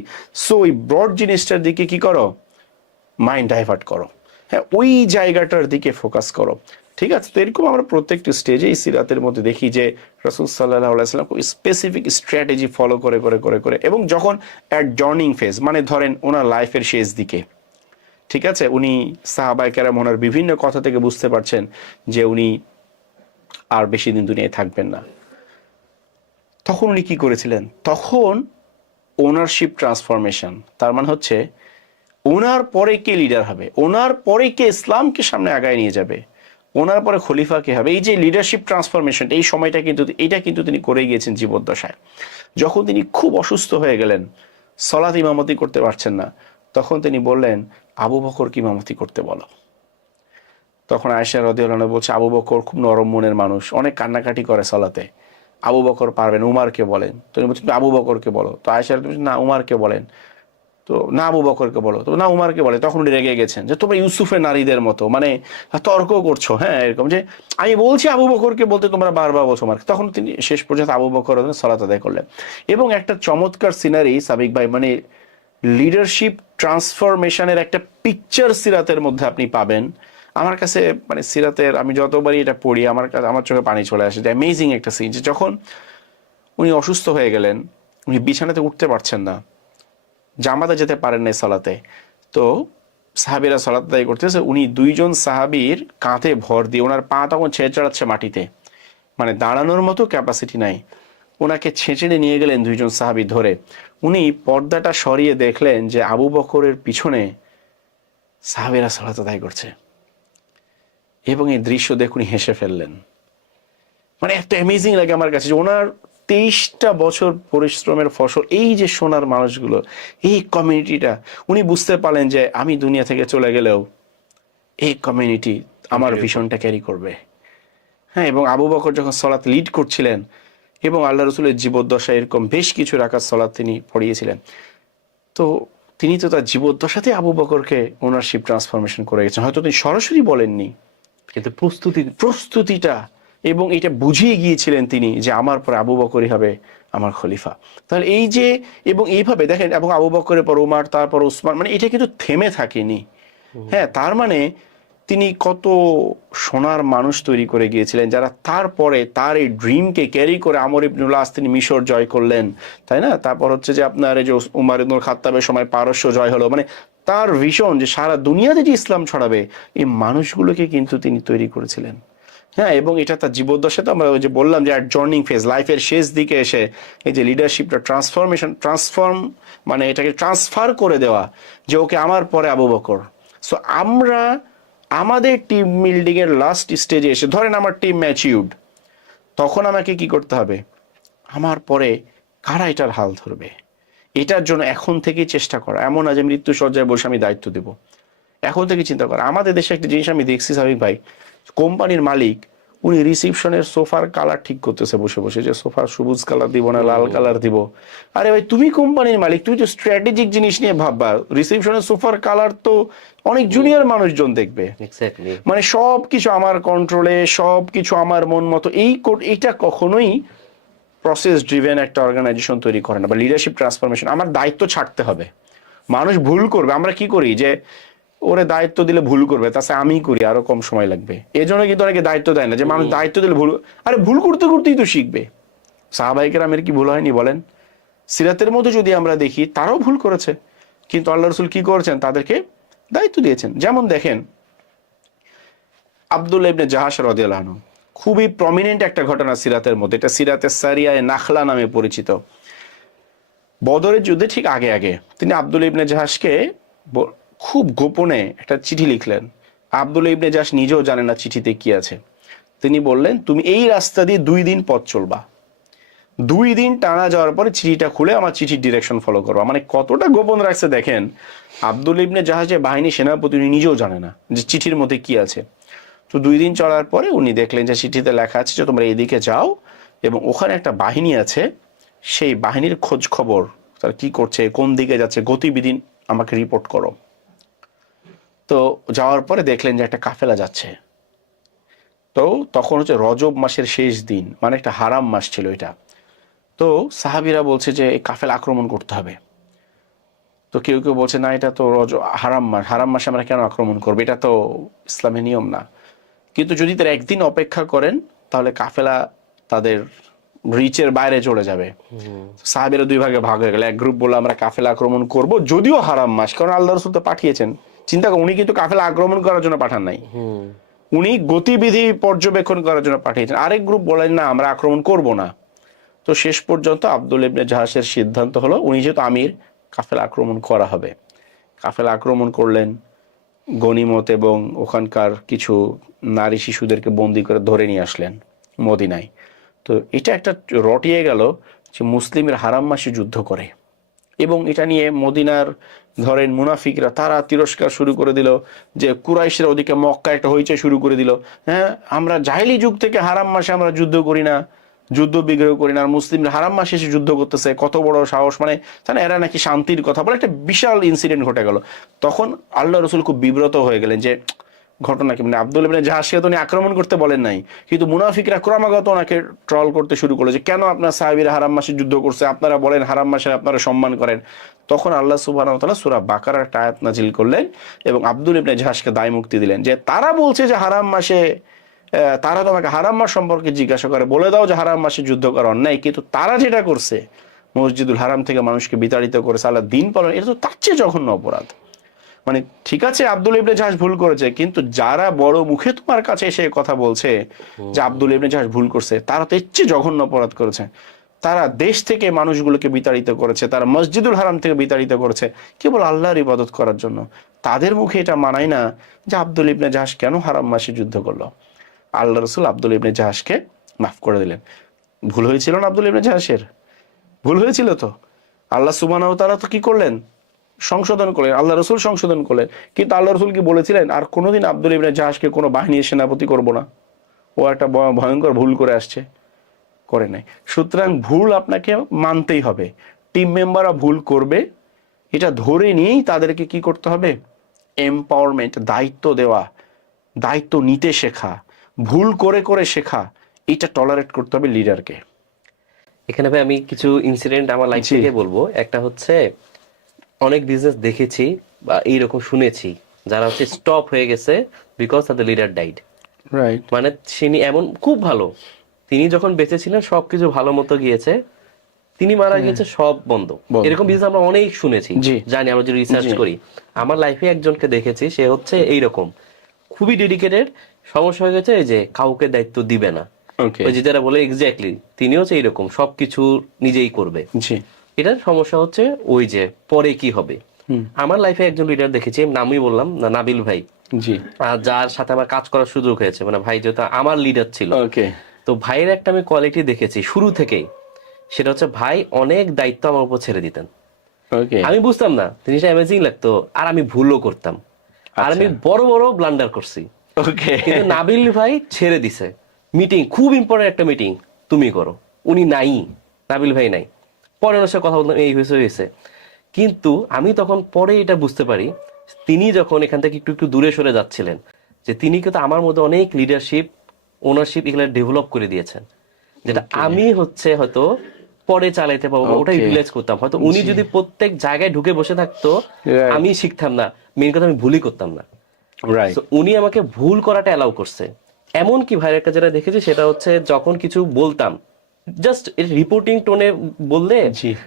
সো ওই ব্রড জিনিসটার দিকে কি করো, মাইন্ড ডাইভার্ট করো, হ্যাঁ, ওই জায়গাটার দিকে ফোকাস করো। ঠিক আছে, তো এরকম আমরা প্রত্যেকটা স্টেজে এই সিরাতের মধ্যে দেখি যে রাসূল সাল্লাল্লাহু আলাইহি ওয়াসাল্লাম খুব স্পেসিফিক স্ট্র্যাটেজি ফলো করে করে করে করে, এবং যখন অ্যাডজর্নিং ফেজ, মানে ধরেন ওনার লাইফের শেষ দিকে, ঠিক আছে, উনি সাহাবায়ে কেরাম ওনার বিভিন্ন কথা থেকে বুঝতে পারছেন যে উনি আর বেশি দিন দুনিয়ায় থাকবেন না, তখন উনি কি করেছিলেন, তখন ওনারশিপ ট্রান্সফরমেশন, তার মানে হচ্ছে ওনার পরে কে লিডার হবে, ওনার পরে কে ইসলামকে সামনে আগায় নিয়ে যাবে, ওনার পরে খলিফা কে হবে, এই যে লিডারশিপ ট্রান্সফরমেশন, এই সময়টা কিন্তু এটা কিন্তু তিনি করে গিয়েছেন জীবদ্দশায়। যখন তিনি খুব অসুস্থ হয়ে গেলেন, সালাত ইমামতি করতে পারছেন না, তখন তিনি বললেন আবু বকরকে ইমামতি করতে বলো। তখন আয়েশা রাদিয়াল্লাহু আনহা বলছে আবু বকর খুব নরম মনের মানুষ, অনেক কান্নাকাটি করে সালাতে, আবু বকর পারবেন, উমারকে বলেন। তো উনি বলছেন আবু বকরকে বলো। তো আয়েশা রাদিয়াল্লাহু আনহা না উমারকে বলেন। তো না আবু বকরকে বলো, তো না উমারকে বলে। তখন উনি রেগে গেছেন যে তোমরা ইউসুফের নারীদের মতো মানে তর্ক করছো, হ্যাঁ এরকম যে আমি বলছি আবু বকরকে বলতে তোমরা বারবার বলছো উমারকে। তখন তিনি শেষ পর্যন্ত আবু বকর সালাত আদায় করলেন। এবং একটা চমৎকার সিনারি সাবিক ভাই, মানে লিডারশিপ ট্রান্সফরমেশনের একটা পিকচার সিরাতের মধ্যে আপনি পাবেন। আমার কাছে মানে সিরাতের আমি যতবারই এটা পড়ি আমার কাছে আমার চোখে পানি চলে আসে। যে অ্যামেজিং একটা সিন, যে যখন উনি অসুস্থ হয়ে গেলেন, উনি বিছানাতে উঠতে পারছেন না, জামাতে যেতে পারেন নাই সালাতে। তো সাহাবিরা সালাত আদায় করতেছে, উনি দুইজন সাহাবীর কাঁধে ভর দিয়ে, ওনার পা তখন ছেড়ে চড়াচ্ছে মাটিতে, মানে দাঁড়ানোর মতো ক্যাপাসিটি নাই, ওনাকে ছেঁচড়ে নিয়ে গেলেন দুইজন সাহাবী ধরে। উনি পর্দাটা সরিয়ে দেখলেন যে আবু বকরের পিছনে সাহাবীরা সালাত আদায় করছে, এবং এই দৃশ্য দেখে উনি হেসে ফেললেন। মানে এত অ্যামেজিং লাগে আমার কাছে যে ওনার 23টা বছর পরিশ্রমের ফসল, এই যে সোনার মানুষগুলো, এই কমিউনিটিটা, উনি বুঝতে পারলেন যে আমি দুনিয়া থেকে চলে গেলেও এই কমিউনিটি আমার ভিশনটা ক্যারি করবে। হ্যাঁ, এবং আবু বকর যখন সলাত লিড করছিলেন, এবং আল্লাহ রসুলের জীবদ্দশায় এরকম বেশ কিছু রাকাত সলাত তিনি পড়িয়েছিলেন, তো তিনি তো তার জীবদ্দশাতে আবু বকরকে ওনারশিপ ট্রান্সফরমেশন করে গেছেন। হয়তো তিনি সরাসরি বলেননি, কিন্তু প্রস্তুতিটা এবং এটা বুঝিয়ে গিয়েছিলেন তিনি যে আমার পরে আবু বকরই হবে আমার খলিফা। তাহলে এই যে, এবং এইভাবে দেখেন, এবং আবু বকরের পর উমার, তারপর ওসমান, মানে এটা কিন্তু থেমে থাকেনি। হ্যাঁ, তার মানে তিনি কত সোনার মানুষ তৈরি করে গিয়েছিলেন, যারা তারপরে তার এই ড্রিমকে ক্যারি করে আমর ইবনুল আস তিনি মিশর জয় করলেন, তাই না? তারপর হচ্ছে যে আপনার এই যে উমার ইবনুল খাত্তাবের সময় পারস্য জয় হলো, মানে তার ভিশন যে সারা দুনিয়াতে যে ইসলাম ছড়াবে, এই মানুষগুলোকে কিন্তু তিনি তৈরি করেছিলেন। হ্যাঁ, এবং এটা তার জীবদ্দশায় তো আমরা ওই যে বললাম যে জর্নিং ফেজ, লাইফের শেষ দিকে এসে এই যে লিডারশিপটা মানে এটাকে ট্রান্সফার করে দেওয়া, যে ওকে আমার পরে আবু বকর। সো আমরা আমাদের টিম বিল্ডিং এর লাস্ট স্টেজে এসে, ধরেন আমার টিম ম্যাচিউরড, তখন আমাকে কি করতে হবে, আমার পরে কারা এটার হাল ধরবে, এটার জন্য এখন থেকেই চেষ্টা করা। এমন না যে মৃত্যু সজ্জায় বসে আমি দায়িত্ব দেব, এখন থেকে চিন্তা করা। আমাদের দেশে একটা জিনিস আমি দেখছি সাবিক ভাই, কোম্পানির মালিক উনি রিসিপশনের সোফার কালার ঠিক করতেছে বসে বসে, যে সোফার সবুজ কালার দিব না লাল কালার দিব। আরে ভাই, তুমি কোম্পানির মালিক, তুমি তো স্ট্র্যাটেজিক জিনিস নিয়ে ভাববা। রিসিপশনের সোফার কালার তো অনেক জুনিয়র মানুষজন দেখবে, মানে সব কিছু আমার কন্ট্রোলে, সব কিছু আমার মন মতো, এইটা কখনোই প্রসেস ড্রিভেন একটা অর্গানাইজেশন তৈরি করে না, বা লিডারশিপ ট্রান্সফরমেশন। আমার দায়িত্ব ছাড়তে হবে। মানুষ ভুল করবে, আমরা কি করি যে ওরে দায়িত্ব দিলে ভুল করবে, তাছাড়া আমি করি আরো কম সময় লাগবে, এই জন্য কিন্তু অনেকে দায়িত্ব দেয় না, যে মানুষ দায়িত্ব দিলে ভুল, আরে ভুল করতে করতেই তো শিখবে। সাহাবায়ে কেরামের কি ভুল হয়নি বলেন? সিরাতের মধ্যে যদি আমরা দেখি, তারাও ভুল করেছে, কিন্তু আল্লাহ রসুল কি করেছেন, তাদেরকে দায়িত্ব দিয়েছেন। যেমন দেখেন আব্দুল্লাহ ইবনে জাহাশ রাদিয়াল্লাহু আনহু, খুবই প্রমিনেন্ট একটা ঘটনা সিরাতের মধ্যে, এটা সিরাতে সারিয়ায়ে নাখলা নামে পরিচিত। বদরের যুদ্ধে ঠিক আগে আগে তিনি আব্দুল্লাহ ইবনে জাহাশকে খুব গোপনে একটা চিঠি লিখলেন। আব্দুল্লাহ ইবনে জাহাশ নিজেও জানে না চিঠিতে কি আছে। তিনি বললেন, তুমি এই রাস্তা দিয়ে 2 দিন পথ চলবা, 2 দিন টানা যাওয়ার পরে চিঠিটা খুলে আমার চিঠির ডিরেকশন ফলো করবা। মানে কতটা গোপন রাখছে দেখেন। আব্দুল্লাহ ইবনে জাহাশ যে বাহিনী সেনাপতি, উনি নিজেও জানে না যে চিঠির মধ্যে কি আছে। তো 2 দিন চলার পরে উনি দেখলেন যে চিঠিতে লেখা আছে যে তোমরা এইদিকে যাও, এবং ওখানে একটা বাহিনী আছে, সেই বাহিনীর খোঁজ খবর, তারা কি করছে, কোন দিকে যাচ্ছে, গতিবিধি আমাকে রিপোর্ট করো। তো যাওয়ার পরে দেখলেন যে একটা কাফেলা যাচ্ছে। তো তখন হচ্ছে রজব মাসের শেষ দিন, মানে একটা হারাম মাস ছিল এটা। তো সাহাবীরা বলছে যে এই কাফেলা আক্রমণ করতে হবে। তো কেউ কেউ বলছে না, এটা তো হারাম মাস, হারাম মাসে আমরা কেন আক্রমণ করবো, এটা তো ইসলামের নিয়ম না। কিন্তু যদি তারা একদিন অপেক্ষা করেন, তাহলে কাফেলা তাদের রিচের বাইরে চলে যাবে। সাহাবীরা 2 ভাগে ভাগ হয়ে গেল। এক গ্রুপ বলল আমরা কাফেলা আক্রমণ করব, যদিও হারাম মাস, কারণ আল্লাহ রাসূল তো পাঠিয়েছেন। চিন্তা করুন, উনি কিন্তু কাফেলা আক্রমণ করার জন্য পাঠান নাই, উনি গতিবিধি পর্যবেক্ষণ করার জন্য পাঠিয়েছেন। আরেক গ্রুপ বলেন না, আমরা আক্রমণ করব না। তো শেষ পর্যন্ত আব্দুল্লাহ ইবনে জাহাশের সিদ্ধান্ত হলো, উনি যেহেতু আমির, কাফেলা আক্রমণ করা হবে। কাফেলা আক্রমণ করলেন, গনিমত এবং ওখানকার কিছু নারী শিশুদেরকে বন্দি করে ধরে নিয়ে আসলেন মদিনায়। তো এটা একটা রটিয়ে গেল যে মুসলিমের হারাম মাসে যুদ্ধ করে, এবং এটা নিয়ে মদিনার ধরেন মুনাফিকরা তারা তিরস্কার শুরু করে দিল, যে কুরাইশরা ওদিকে মক্কা একটা হইচই শুরু করে দিল, হ্যাঁ আমরা জাহেলি যুগ থেকে হারাম মাসে আমরা যুদ্ধ করি না, যুদ্ধ বিগ্রহ করি না, আর মুসলিমরা হারাম মাসে এসে যুদ্ধ করতেছে, কত বড় সাহস, মানে জানেন এরা নাকি শান্তির কথা বলে, একটা বিশাল ইনসিডেন্ট ঘটে গেল। তখন আল্লাহ রসুল খুব বিব্রত হয়ে গেলেন যে ঘটনা কি, মানে আব্দুল ইবনে জাহাশকে তো উনি আক্রমণ করতে বলেন নাই, কিন্তু মুনাফিকরা ক্রমাগত ওনাকে ট্রল করতে শুরু করলো যে কেন আপনার সাহাবীরা হারাম মাসে যুদ্ধ করছে, আপনারা বলেন হারাম মাসে আপনারা সম্মান করেন। তখন আল্লাহ সুবহানাহু ওয়া তাআলা সূরা বাকারার একটা আয়াত নাজিল করলেন এবং আব্দুল ইবনে জাহাশকে দায় মুক্তি দিলেন যে তারা বলছে যে হারাম মাসে, তারা তোমাকে হারাম মাস সম্পর্কে জিজ্ঞাসা করে, বলে দাও যে হারাম মাসে যুদ্ধ করা অন্যায়, কিন্তু তারা যেটা করছে মসজিদুল হারাম থেকে মানুষকে বিতাড়িত করেছে আল্লাহ দিন পালন, এটা তো তার চেয়ে জঘন্য অপরাধ। মানে ঠিক আছে আব্দুল ইবনে জাহাশ ভুল করেছে, কিন্তু যারা বড় মুখে তোমার কাছে এসে কথা বলছে যে আব্দুল ইবনে জাহাশ ভুল করছে, তারা তো এর চেয়ে জঘন্য অপরাধ করেছে। তারা দেশ থেকে মানুষগুলোকে বিতাড়িত করেছে, তারা মসজিদুল হারাম থেকে বিতাড়িত করেছে কেবল আল্লাহর ইবাদত করার জন্য। তাদের মুখে এটা মানায় না যে আব্দুল ইবনে জাহাশ কেন হারাম মাসে যুদ্ধ করলো। আল্লাহ রসুল আব্দুল ইবনে জাহাশকে মাফ করে দিলেন। ভুল হয়েছিল না আব্দুল ইবনে জাহাশের? ভুল হয়েছিল তো। আল্লাহ সুবহানাহু ওয়া তাআলা তো কি করলেন, সংশোধন করলেন, আল্লাহ রসুল সংশোধন করলেন। কিন্তু আল্লাহ রসুল কি বলেছিলেন আর কোনোদিন আব্দুল ইবনে জাহাশকে কোনো বাহিনীর সেনাপতি করব না, ও একটা ভয়ঙ্কর ভুল করে আসছে? করে নাই। সুতরাং ভুল আপনাকে মানতেই হবে। টিম মেম্বাররা ভুল করবে, এটা ধরে নিয়েই তাদেরকে কি করতে হবে, এম্পাওয়ারমেন্ট, দায়িত্ব দেওয়া, দায়িত্ব নিতে শেখা, ভুল করে করে শেখা, এটা টলারেট করতে হবে লিডারকে। এখানে ভাই আমি কিছু ইনসিডেন্ট আমার লাইফ থেকে বলবো। একটা হচ্ছে অনেক বিজনেস দেখেছি বা এইরকম শুনেছি যারা হচ্ছে স্টপ হয়ে গেছে বিকজ তাদের লিডার ডাইড। রাইট। মানে তিনি এমন খুব ভালো, তিনি যখন বেঁচে ছিলেন সবকিছু ভালো মতো গিয়েছে, তিনি মারা গিয়েছে সব বন্ধ। এরকম বিজনেস আমরা অনেক শুনেছি, জানি, আমরা যদি রিসার্চ করি। আমার লাইফে একজনকে দেখেছি, সে হচ্ছে এইরকম খুবই ডেডিকেটেড। সমস্যা হয়ে গেছে এই যে কাউকে দায়িত্ব দিবে না, ওই যে যারা বলে এক্স্যাক্টলি তিনি হচ্ছে এইরকম সবকিছু নিজেই করবে। এটার সমস্যা হচ্ছে ওই যে পরে কি হবে। আমার লাইফে একজন লিডার দেখেছি, নামই বললাম না, নাবিল ভাই, যার সাথে আমার কাজ করার সুযোগ হয়েছে। মানে ভাই যেহেতু আমার লিডার ছিল, তো ভাইয়ের একটা আমি কোয়ালিটি দেখেছি শুরু থেকেই, সেটা হচ্ছে ভাই অনেক দায়িত্ব আমার উপর ছেড়ে দিতেন। আমি বুঝতাম না, জিনিসটা অ্যামেজিং লাগতো, আর আমি ভুলও করতাম, আর আমি বড় বড় ব্লান্ডার করছি। কিন্তু নাবিল ভাই ছেড়ে দিছে, মিটিং খুব ইম্পর্টেন্ট একটা মিটিং তুমি করো, উনি নাই, নাবিল ভাই নাই। পরে ওনার সাথে কথা বলতাম, এই হয়েছে। কিন্তু আমি তখন পরে এটা বুঝতে পারি, তিনি যখন এখান থেকে একটু একটু দূরে সরে যাচ্ছিলেন, যে তিনি কিন্তু আমার মধ্যে অনেক লিডারশিপ, ওনারশিপ এগুলো ডেভেলপ করে দিয়েছেন, যেটা আমি হচ্ছে হয়তো পরে চালাইতে পারবো, ওটা ইউটিলাইজ করতাম। হয়তো উনি যদি প্রত্যেক জায়গায় ঢুকে বসে থাকতো, আমি শিখতাম না, মেইন কথা আমি ভুলই করতাম না। উনি আমাকে ভুল করাটা অ্যালাউ করছে। এমনকি ভাইয়ের একটা যেটা দেখেছি সেটা হচ্ছে যখন কিছু বলতাম, জাস্ট রিপোর্টিং টোনে বললে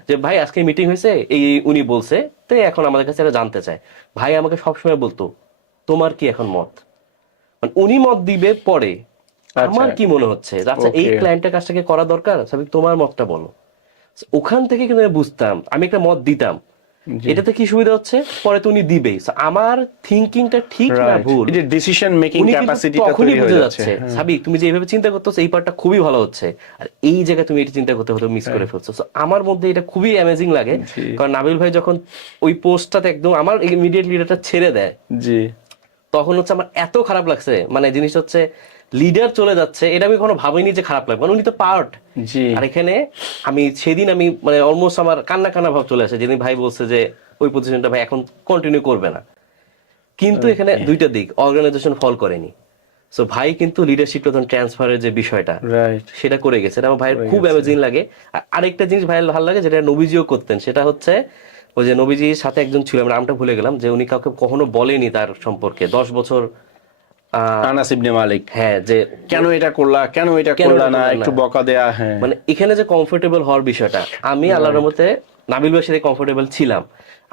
যে ভাই আজকে মিটিং হয়েছে, এই উনি বলছে, তো এখন আমাদের কাছে এটা জানতে চায়, ভাই আমাকে সবসময় বলতো তোমার কি এখন মত, মানে উনি মত দিবে পরে, আমার কি মনে হচ্ছে আচ্ছা এই ক্লায়েন্টের কাজটাকে করা দরকার, সাবিক তোমার মতটা বলো। ওখান থেকে কিন্তু আমি বুঝতাম, আমি একটা মত দিতাম, এটাতে কি সুবিধা হচ্ছে, পরে তো উনি দিবেই। আমার থিংকিংটা ঠিক না ভুল, এই যে ডিসিশন মেকিং ক্যাপাসিটিটা তখনই বুঝে যাচ্ছে, সাবিক তুমি যে এইভাবে চিন্তা করতেছো এই পার্টটা খুবই ভালো হচ্ছে, আর এই জায়গায় তুমি এটা চিন্তা করতে হতো মিস করে ফেলছো। আমার মধ্যে এটা খুবই অ্যামেজিং লাগে, কারণ নাবিল ভাই যখন ওই পোস্টটাতে একদম আমার ইমিডিয়েট লিডারটা ছেড়ে দেয়, তখন হচ্ছে আমার এত খারাপ লাগছে। মানে জিনিসটা হচ্ছে লিডার চলে যাচ্ছে, এটা আমি কোনো ভাবিনি যে খারাপ লাগবে, মানে উনি তো পার্ট। আর এখানে আমি সেদিন আমি মানে অলমোস্ট আমার কান্না কান্না ভাব চলে আসে, যেদিন ভাই বলছে যে ওই পজিশনটা ভাই এখন কন্টিনিউ করবে না। কিন্তু এখানে দুইটা দিক, অর্গানাইজেশন ফল করেনি, সো ভাই কিন্তু লিডারশিপ ট্রান্সফারের যে বিষয়টা সেটা করে গেছে, এটা আমার ভাইয়ের খুব অ্যামেজিং লাগে। আরেকটা জিনিস ভাইয়ের ভালো লাগে যেটা নবীজিও করতেন, সেটা হচ্ছে ওই যে নবীজির সাথে একজন ছিল, আমি নামটা ভুলে গেলাম, যে উনি কাউকে কখনো বলেনি তার সম্পর্কে 10 বছর, আনাস ইবনে মালিক, হ্যাঁ, যে কেন এটা করলা, কেন এটা করলা না, একটু বকা দেয়া। হ্যাঁ, মানে এখানে যে কমফোর্টেবল হওয়ার বিষয়টা, আমি আল্লাহর রহমতে নাবিল ভাইয়ের সাথে কমফোর্টেবল ছিলাম।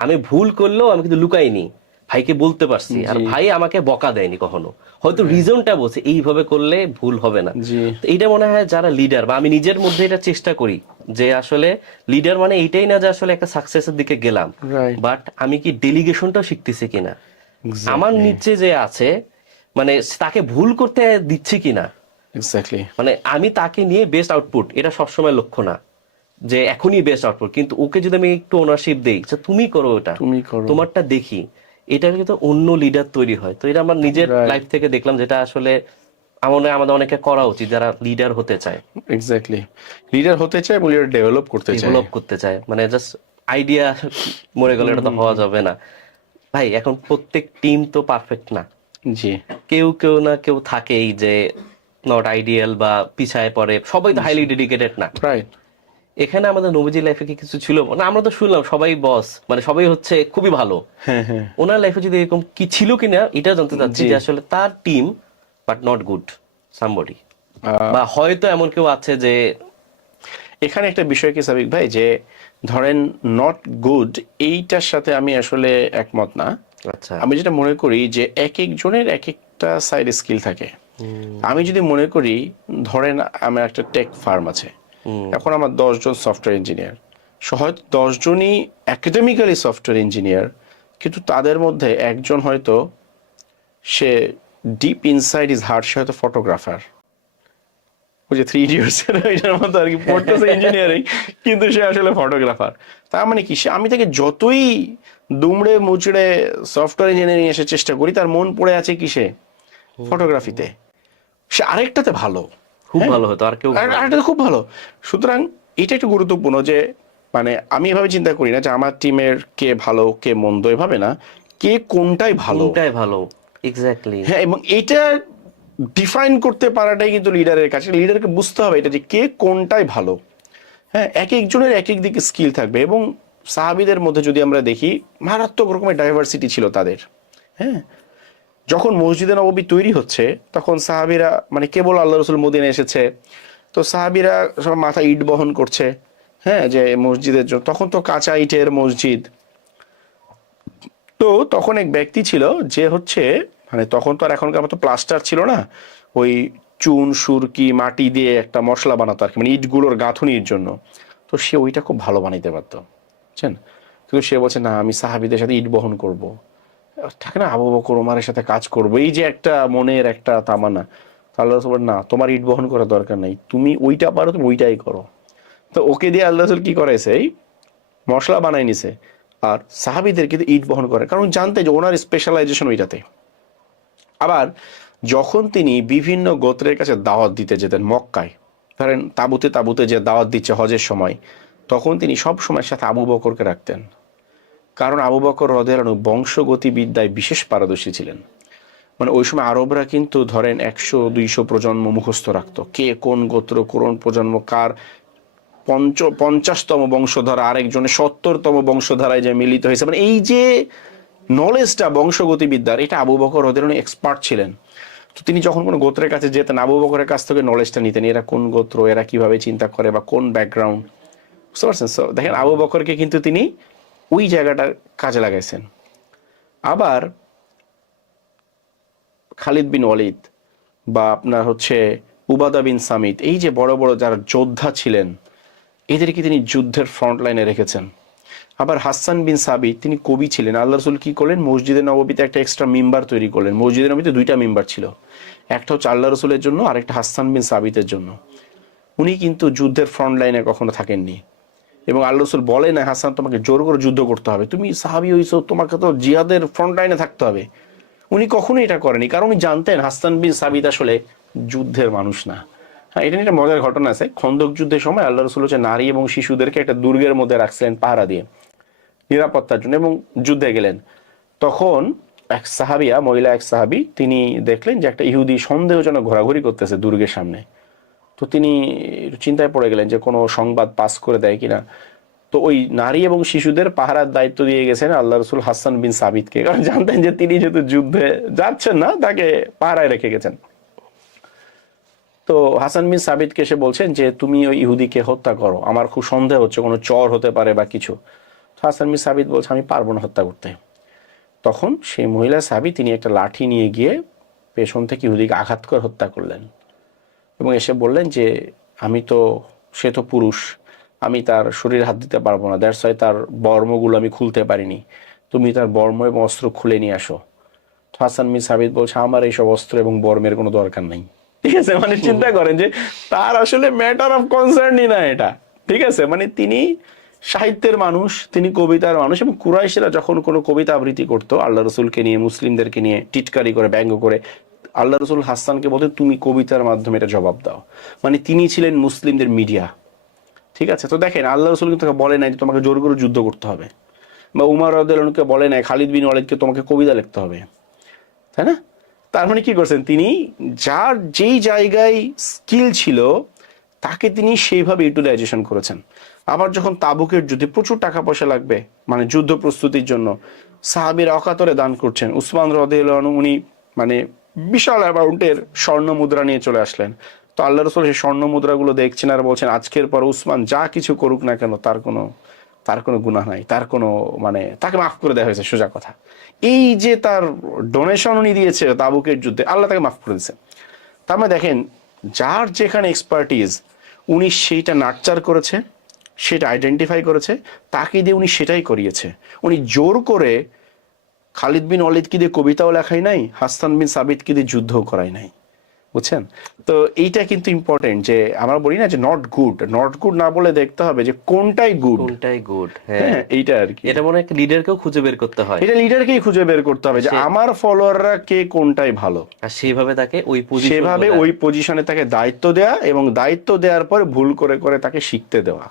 আমি ভুল করলেও আমি কিন্তু লুকাইনি, ভাইকে বলতে পারছি, আর ভাই আমাকে বকা দেয়নি কখনো, হয়তো রিজনটা বলছে এইভাবে করলে ভুল হবে না। এইটা মনে হয় যারা লিডার, বা আমি নিজের মধ্যে এটা চেষ্টা করি যে আসলে লিডার মানে এইটাই না যে আসলে একটা সাকসেসের দিকে গেলাম, বাট আমি কি ডেলিগেশনটাও শিখতেছি কিনা, আমার নিচে যে আছে মানে তাকে ভুল করতে দিচ্ছি কিনা, মানে আমি তাকে নিয়ে বেস্ট আউটপুট, এটা সবসময় লক্ষ্য না যে এখনই বেস্ট আউটপুট, কিন্তু ওকে যদি আমি একটু ওনারশিপ দেই, তুমি করো ওটা, তোমারটা দেখি, এটা কিন্তু অন্য লিডার তৈরি হয়। তো এটা আমার নিজের লাইফ থেকে দেখলাম, যেটা আসলে আমাদের অনেকে করা উচিত যারা লিডার হতে চায়, এক্স্যাক্টলি, লিডার হতে চায় এবং লিডার ডেভেলপ করতে চায়। ডেভেলপ করতে চায়, মানে জাস্ট আইডিয়া মরে গেলে এটা তো হওয়া যাবে না ভাই। এখন প্রত্যেক টিম তো পারফেক্ট না, জি কেউ কেউ না কেউ থাকেই যে নট আইডিয়াল বা পিছায় পড়ে, সবাই তো হাইলি ডেডিকেটেড না। রাইট। এখানে আমাদের নবীজি লাইফে কি কিছু ছিল না? আমরা তো শুনলাম সবাই বস, মানে সবাই হচ্ছে খুবই ভালো। হ্যাঁ হ্যাঁ ওনার লাইফে যদি এরকম কি ছিল কিনা এটা জানতে চাচ্ছি, জি। যে আসলে তার team but not good somebody, বা হয়তো এমন কেউ আছে যে এখানে একটা বিষয় কি সাবিক ভাই, যে ধরেন নট গুড, এইটার সাথে আমি আসলে একমত না। আচ্ছা আমি যেটা মনে করি যে এক একজনের এক একটা সাইড স্কিল থাকে। আমি যদি মনে করি, ধরেন আমার একটা টেক ফার্ম আছে, এখন আমার 10 জন সফটওয়্যার ইঞ্জিনিয়ার, হয়তো 10 জনই একাডেমিক্যালি সফটওয়্যার ইঞ্জিনিয়ার, কিন্তু তাদের মধ্যে একজন হয়তো সে ডিপ ইনসাইড ইজ হার্ট, সে হয়তো ফটোগ্রাফার, ওই যে 3 Idiots এর ওইটার মতো আর কি, পড়তেছে ইঞ্জিনিয়ারিং কিন্তু সে আসলে ফটোগ্রাফার। তার মানে কি, সে আমি তাকে যতই দুমড়ে মুচড়ে সফটওয়্যার ইঞ্জিনিয়ারিং এসে চেষ্টা করি, তার মন পড়ে আছে কিসে, ফটোগ্রাফিতে। সে আরেকটাতে ভালো, খুব হ্যাঁ, ভালো হতো, আর কেউ ভালো না। আরেকটাতে খুব ভালো। সুতরাং এটা একটু গুরুত্বপূর্ণ যে, মানে আমি এভাবে চিন্তা করি না যে আমার টিমের কে ভালো কে মন্দ, এভাবে না, কে কোনটাই ভালো। কোনটাই ভালো, এক্স্যাক্টলি। হ্যাঁ, এবং এটা ডিফাইন করতে পারাটাই কিন্তু লিডারের কাছে, লিডারকে বুঝতে হবে এটা যে কে কোনটাই ভালো। হ্যাঁ, এক একজনের এক এক দিকে স্কিল থাকবে। এবং সাহাবীদের মধ্যে যদি আমরা দেখি, মারাত্মক রকমের ডাইভার্সিটি ছিল তাদের। হ্যাঁ, যখন মসজিদে নববী তৈরি হচ্ছে, তখন সাহাবীরা, মানে কেবল আল্লাহ রসুল মদিনায় এসেছে, তো সাহাবীরা সব মাথা ইট বহন করছে, হ্যাঁ, যে মসজিদের জন্য। তখন তো কাঁচা ইটের মসজিদ। তো তখন এক ব্যক্তি ছিল যে হচ্ছে, মানে তখন তো আর এখনকার মতো প্লাস্টার ছিল না, ওই চুন সুরকি মাটি দিয়ে একটা মশলা বানাতো আর কি, মানে ইটগুলোর গাঁথুনির জন্য। তো সে ওইটা খুব ভালো বানাইতে পারতো, বুঝছেন। কিন্তু সে বলছে না, আমি সাহাবীদের সাথে ইট বহন করব, থাকে না, আবু বকর ওমরের সাথে কাজ করবো, এই যে একটা মনের একটা তামান্না। তো আল্লাহ রাসূল বলেন, না, তোমার ইট বহন করার দরকার নাই, তুমি ওইটা পারো, তুমি ওইটাই করো। তো ওকে দিয়ে আল্লাহ রাসূল কি করাইছে, এই মশলা বানাই নিছে, আর সাহাবীদের কিন্তু ইট বহন করে, কারণ জানতে যে ওনার স্পেশালাইজেশন ওইটাতে। আবার যখন তিনি বিভিন্ন গোত্রের কাছে দাওয়াত দিতে যেতেন মক্কায়, ধরেন তাঁবুতে তাঁবুতে যে দাওয়াত দিচ্ছে হজের সময়, তখন তিনি সব সময় সাথে আবু বকরকে রাখতেন। কারণ আবু বকর রাদিয়াল্লাহু আনহু বংশগতিবিদ্যায় বিশেষ পারদর্শী ছিলেন। মানে ওই সময় আরবরা কিন্তু ধরেন 100-200 প্রজন্ম মুখস্থ রাখতো, কে কোন গোত্র, কোন প্রজন্ম কার 50তম বংশধারা, আরেকজনের 70তম বংশধারায় যে মিলিত হয়েছে, মানে এই যে নলেজটা বংশগতিবিদ্যার, এটা আবু বকর রাদিয়াল্লাহু আনহু এক্সপার্ট ছিলেন। তো তিনি যখন কোনো গোত্রের কাছে যেতেন, আবু বকরের কাছ থেকে নলেজটা নিতেন, এরা কোন গোত্র, এরা কিভাবে চিন্তা করে, বা কোন ব্যাকগ্রাউন্ড, বুঝতে পারছেন। সো দেখেন, আবু বকরকে কিন্তু তিনি ওই জায়গাটা কাজে লাগাইছেন। আবার খালিদ বিন ওয়ালিদ, বা আপনার হচ্ছে উবাদা বিন সামিত, এই যে বড় বড় যারা যোদ্ধা ছিলেন, এদেরকে তিনি যুদ্ধের ফ্রন্ট লাইনে রেখেছেন। আবার হাসান বিন সাবিত, তিনি কবি ছিলেন। আল্লাহ রসুল কি করলেন, মসজিদে নববীতে একটা এক্সট্রা মিম্বার তৈরি করলেন। মসজিদে নববীতে 2টা মিম্বার ছিল, একটা হচ্ছে আল্লাহ রসুলের জন্য, আর একটা হাসান বিন সাবিতের জন্য। উনি কিন্তু যুদ্ধের ফ্রন্ট লাইনে কখনো থাকেননি, এবং আল্লাহ রসুল বলে না, হাসান তোমাকে জোর করে যুদ্ধ করতে হবে, তুমি সাহাবী হইছো, তোমাকে তো জিহাদের ফ্রন্ট লাইনে থাকতে হবে। উনি কখনোই এটা করেনি, কারণ উনি জানতেন হাসান বিন সাবিত আসলে যুদ্ধের মানুষ না। হ্যাঁ, এটা নিয়ে একটা মজার ঘটনা আছে। খন্দক যুদ্ধের সময় আল্লাহ রসুল হচ্ছে নারী এবং শিশুদেরকে একটা দুর্গের মধ্যে রাখছিলেন পাহারা দিয়ে, নিরাপত্তার জন্য, এবং যুদ্ধে গেলেন। তখন এক সাহাবিয়া, মহিলা এক সাহাবি, তিনি দেখলেন যে একটা ইহুদি সন্দেহজনক ঘোরাঘুরি করতেছে দুর্গের সামনে। তো তিনি চিন্তায় পড়ে গেলেন যে কোনো সংবাদ পাস করে দেয় কিনা। তো ওই নারী এবং শিশুদের পাহারার দায়িত্ব দিয়ে গেছেন আল্লাহ রসুল হাসান বিন সাবিতকে, কারণ জানতেন যে তিনি যেহেতু যুদ্ধে যাচ্ছেন না, তাকে পাহারায় রেখে গেছেন। তো হাসান বিন সাবিতকে এসে বলছেন যে তুমি ওই ইহুদিকে হত্যা করো, আমার খুব সন্দেহ হচ্ছে, কোনো চর হতে পারে বা কিছু। তো হাসান বিন সাবিত বলছে, আমি পারবো না হত্যা করতে। তখন সেই মহিলা সাহাবী, তিনি একটা লাঠি নিয়ে গিয়ে পেছন থেকে ইহুদিকে আঘাত করে হত্যা করলেন, এবং এসে বললেন যে আমি তো, সে তো পুরুষ, আমি তার শরীরে হাত দিতে পারবো না, দ্যাটস ওয়াই তার বর্মগুলো আমি খুলতে পারিনি, তুমি তার বর্ম এবং অস্ত্র খুলে নিয়ে আসো। তো হাসান বিন সাবিত বলছে, আমার এইসব অস্ত্র এবং বর্মের কোনো দরকার নাই। ঠিক আছে, মানে চিন্তা করেন যে তার আসলে ম্যাটার অফ কনসার্নই না এটা। ঠিক আছে, মানে তিনি সাহিত্যের মানুষ, তিনি কবিতার মানুষ, এবং কুরাইশরা যখন কোনো কবিতা আবৃত্তি করতো আল্লাহ রসুলকে নিয়ে, মুসলিমদেরকে নিয়ে টিটকারি করে, ব্যঙ্গ করে, আল্লাহ রসুল হাসানকে বলতেন তুমি কবিতার মাধ্যমে এটা জবাব দাও, মানে তিনি ছিলেন মুসলিমদের মিডিয়া। ঠিক আছে, তো দেখেন আল্লাহ রসুল কিন্তু বলে নাই যে তোমাকে জোর করে যুদ্ধ করতে হবে, বা উমর রাদিয়াল্লাহু আনহুকে বলে নাই খালিদ বিন ওয়ালিদকে তোমাকে কবিতা লিখতে হবে, তাই না? তার মানে কি করছেন তিনি, যার যেই জায়গায় স্কিল ছিল তাকে তিনি সেইভাবে ইউটিলাইজেশন করেছেন। আবার যখন তাবুকের যুদ্ধে প্রচুর টাকা পয়সা লাগবে মানে যুদ্ধ প্রস্তুতির জন্য, সাহাবীরা অকাতরে দান করছেন। উসমান রাদিয়াল্লাহু আনহু উনি মানে বিশাল অ্যামাউন্টের স্বর্ণ মুদ্রা নিয়ে চলে আসলেন। তো আল্লাহ রাসূল সেই স্বর্ণ মুদ্রাগুলো দেখছেন আর বলছেন আজকের পর উসমান যা কিছু করুক না কেন তার কোনো গুনাহ নাই, তার কোনো মানে তাকে মাফ করে দেওয়া হয়েছে, সোজা কথা। এই যে তার ডোনেশন উনি দিয়েছে তাবুকের যুদ্ধে, আল্লাহ তাকে মাফ করে দিয়েছে। তার মানে দেখেন যার যেখানে এক্সপার্টিজ উনি সেইটা নার্চার করেছে, সেটা আইডেন্টিফাই করেছে, তাকে দিয়ে উনি সেটাই করিয়েছে। উনি জোর করে খালিদ বিন ওয়ালিদকে দিয়ে কবিতাও লেখাই নাই, হাসান বিন সাবিতকে দিয়ে যুদ্ধও করাই নাই, বুঝছেন? তো এইটা কিন্তু ইম্পর্টেন্ট যে আমরা বলি না যে নট গুড না বলে দেখতে হবে যে কোনটাই গুড। হ্যাঁ, এইটা আর কি, এটা মনে হয় লিডারকেও খুঁজে বের করতে হয়, এটা লিডারকেই খুঁজে বের করতে হবে যে আমার ফলোয়াররা কে কোনটাই ভালো, আর সেইভাবে তাকে সেভাবে ওই পজিশনে তাকে দায়িত্ব দেয়া, এবং দায়িত্ব দেওয়ার পরে ভুল করে করে তাকে শিখতে দেওয়া।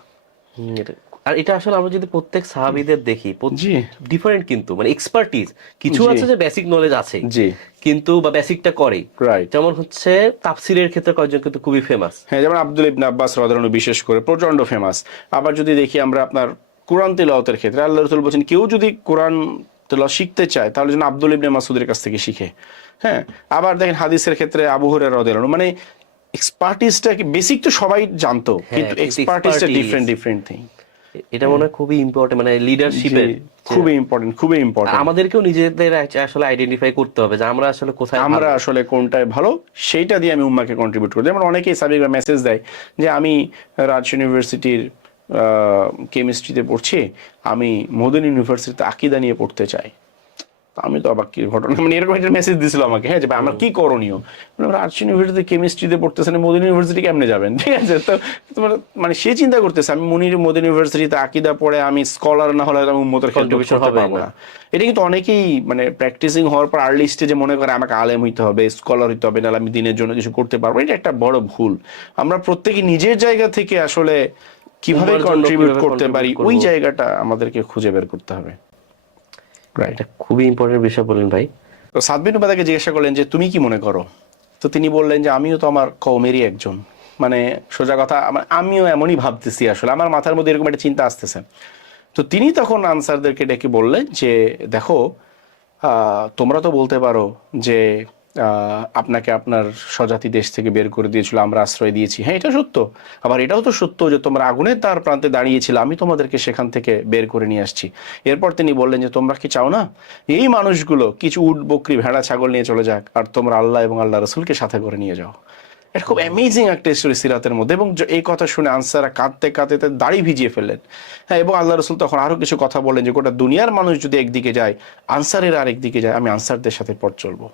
আর এটা আসলে আমরা যদি প্রত্যেক সাহাবীদের দেখি জি, ডিফারেন্ট, কিন্তু মানে এক্সপার্টিজ কিছু জি। আছে যে বেসিক নলেজ আছে জি, কিন্তু বা বেসিকটা করে, রাইট। যেমন হচ্ছে তাফসিরের ক্ষেত্রে কয়েকজন কিন্তু খুবই ফেমাস। হ্যাঁ, যেমন আব্দুল ইবনে আব্বাস রাদিয়াল্লাহু আনহু বিশেষ করে প্রচন্ড ফেমাস। আবার যদি দেখি আমরা আপনার কোরআন তিলাওয়াতের ক্ষেত্রে আল্লাহ রাসূল বলেছেন কেউ যদি কোরআন তেলাওয়াত শিখতে চায় তাহলে যেন আব্দুল ইবনে মাসউদের কাছ থেকে শিখে। হ্যাঁ, আবার দেখেন হাদিসের ক্ষেত্রে আবু হুরায়রা রাদিয়াল্লাহু আনহু, মানে এক্সপার্টিসটা বেসিক তো সবাই জানতো, কিন্তু এক্সপার্টিসটা ডিফারেন্ট থিং। এটা মনে হয় খুবই ইম্পর্টেন্ট, মানে লিডারশিপের খুবই ইম্পর্টেন্ট। আমাদেরকেও নিজেদের আসলে আইডেন্টিফাই করতে হবে যে আমরা আসলে কোথায় আমরা আসলে কোনটায় ভালো, সেইটা দিয়ে আমি উম্মাকে কন্ট্রিবিউট করি। যেমন অনেকেই সাবিকরা মেসেজ দেয় যে আমি রাজশাহী ইউনিভার্সিটির কেমিস্ট্রিতে পড়ছি, আমি মদিনা ইউনিভার্সিটিতে আকীদা নিয়ে পড়তে চাই। আমি তো অবাক, কি ঘটনা, মানে এরকম একটা মেসেজ দিছিল আমাকে, হ্যাঁ, যে ভাই আমার কি করণীয়। রাজশাহী ইউনিভার্সিটিতে কেমিস্ট্রিতে পড়তেছেন, মদিনা ইউনিভার্সিটি কেমনে যাবেন? ঠিক আছে, তো তোমার মানে সে চিন্তা করতেছে আমি মদিনা ইউনিভার্সিটিতে আকীদা পড়ে আমি স্কলার না হলে আমি উম্মতের কন্ট্রিবিউশন করতে পারবো না। এটা কিন্তু অনেকেই মানে প্র্যাকটিসিং হওয়ার পর আর্লি স্টেজে মনে করে আমাকে আলেম হইতে হবে, স্কলার হইতে হবে, নাহলে আমি দিনের জন্য কিছু করতে পারবো। এটা একটা বড় ভুল। আমরা প্রত্যেকে নিজের জায়গা থেকে আসলে কিভাবে কন্ট্রিবিউট করতে পারি ওই জায়গাটা আমাদেরকে খুঁজে বের করতে হবে। এটা খুবই ইম্পর্টেন্ট বিষয় বলেন ভাই। তো সাদ বিন উবাদাকে জিজ্ঞাসা করলেন যে তুমি কি মনে করো? তো তিনি বললেন যে আমিও তো আমার কওমেরই একজন, মানে সোজা কথা আমিও এমনই ভাবতেছি, আসলে আমার মাথার মধ্যে এরকম একটা চিন্তা আসতেছে। তো তিনি তখন আনসারদেরকে ডেকে বললেন যে দেখো, তোমরা তো বলতে পারো যে আপনাকে আপনার স্বজাতি দেশ থেকে বের করে দিয়েছিল, আমরা আশ্রয় দিয়েছি। হ্যাঁ, এটা সত্য। আবার এটাও তো সত্য যে তোমরা আগুনের তার প্রান্তে দাঁড়িয়েছিল, আমি তোমাদেরকে সেখান থেকে বের করে নিয়ে আসছি। এরপর তিনি বললেন যে তোমরা কি চাও না এই মানুষগুলো কিছু উট বকরি ভেড়া ছাগল নিয়ে চলে যাক, আর তোমরা আল্লাহ এবং আল্লাহ রসুলকে সাথে করে নিয়ে যাও। এটা খুব অ্যামেজিং একটা স্টোরি সিরাতের মধ্যে। এবং এই কথা শুনে আনসাররা কাঁদতে কাঁদতে দাড়ি ভিজিয়ে ফেললেন। হ্যাঁ, এবং আল্লাহ রসুল তখন আরো কিছু কথা বললেন যে গোটা দুনিয়ার মানুষ যদি একদিকে যায়, আনসারের আরেক দিকে যায়, আমি আনসারদের সাথে পথ চলবো।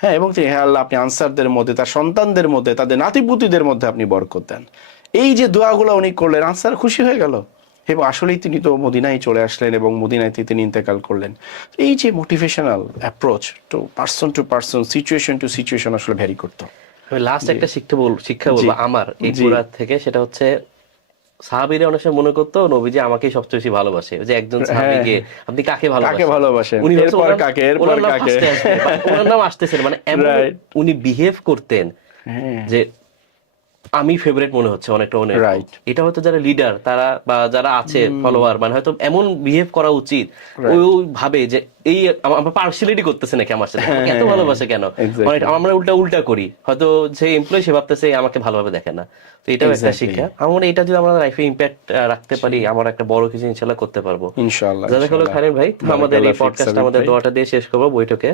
হ্যাঁ, এবং তিনি হ্যাঁ আল্লাহ আপনি আনসারদের মধ্যে, তার সন্তানদের মধ্যে, তাদের নাতিপুতিদের মধ্যে আপনি বরকত দেন। এই যে দোয়াগুলো উনি করলেন, আনসার খুশি হয়ে গেল। এবং আসলেই তিনি তো মদিনায় চলে আসলেন এবং মদিনায় তিনি ইন্তেকাল করলেন। এই যে motivational approach to person, situation to situation আসলে ভ্যারি করতো। লাস্ট একটা শিক্ষা বলবো আমার এই কুরআন থেকে, সেটা হচ্ছে সাহাবীরা অনেক সময় মনে করতো নবীজি আমাকেই সবচেয়ে বেশি ভালোবাসে। যে একজন সাহাবীকে আপনি কাকে ভালোবাসেন, উনি এরপর কাকে ওনার নাম আসতেছে, মানে এমন উনি বিহেভ করতেন যে আমি ফেভারিট মনে হচ্ছে অনেকটা অনেক। এটা হয়তো যারা লিডার তারা বা যারা আছে ফলোয়ার, মানে হয়তো এমন বিহেভ করা উচিত, ওই ভাবে যে এই আমরা পার্সিয়ালিটি করতেছে নাকি আমার সাথে, আমাকে এত ভালোবাসে কেন। আমরা উল্টা করি, হয়তো যে এমপ্লয়ি সে ভাবতেছে আমাকে ভালোভাবে দেখে না। তো এটাও একটা শিক্ষা। আমরা এটা যদি আমরা লাইফে ইম্প্যাক্ট রাখতে পারি, আমরা একটা বড় কিছু ইনশাআল্লাহ করতে পারবো ইনশাআল্লাহ। জাযাকাল্লাহু খাইরান ভাই। আমাদের এই পডকাস্ট আমাদের দোয়াটা দিয়ে শেষ করবো বৈঠকে।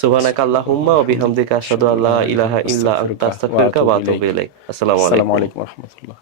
সুবহানাকা আল্লাহুম্মা ওয়া বিহামদিকা আশহাদু আল্লা ইলাহা ইল্লা আনতা আস্তাগফিরুকা ওয়া আতুবু ইলাইক। আসসালামু আলাইকুম ওয়া রাহমাতুল্লাহ।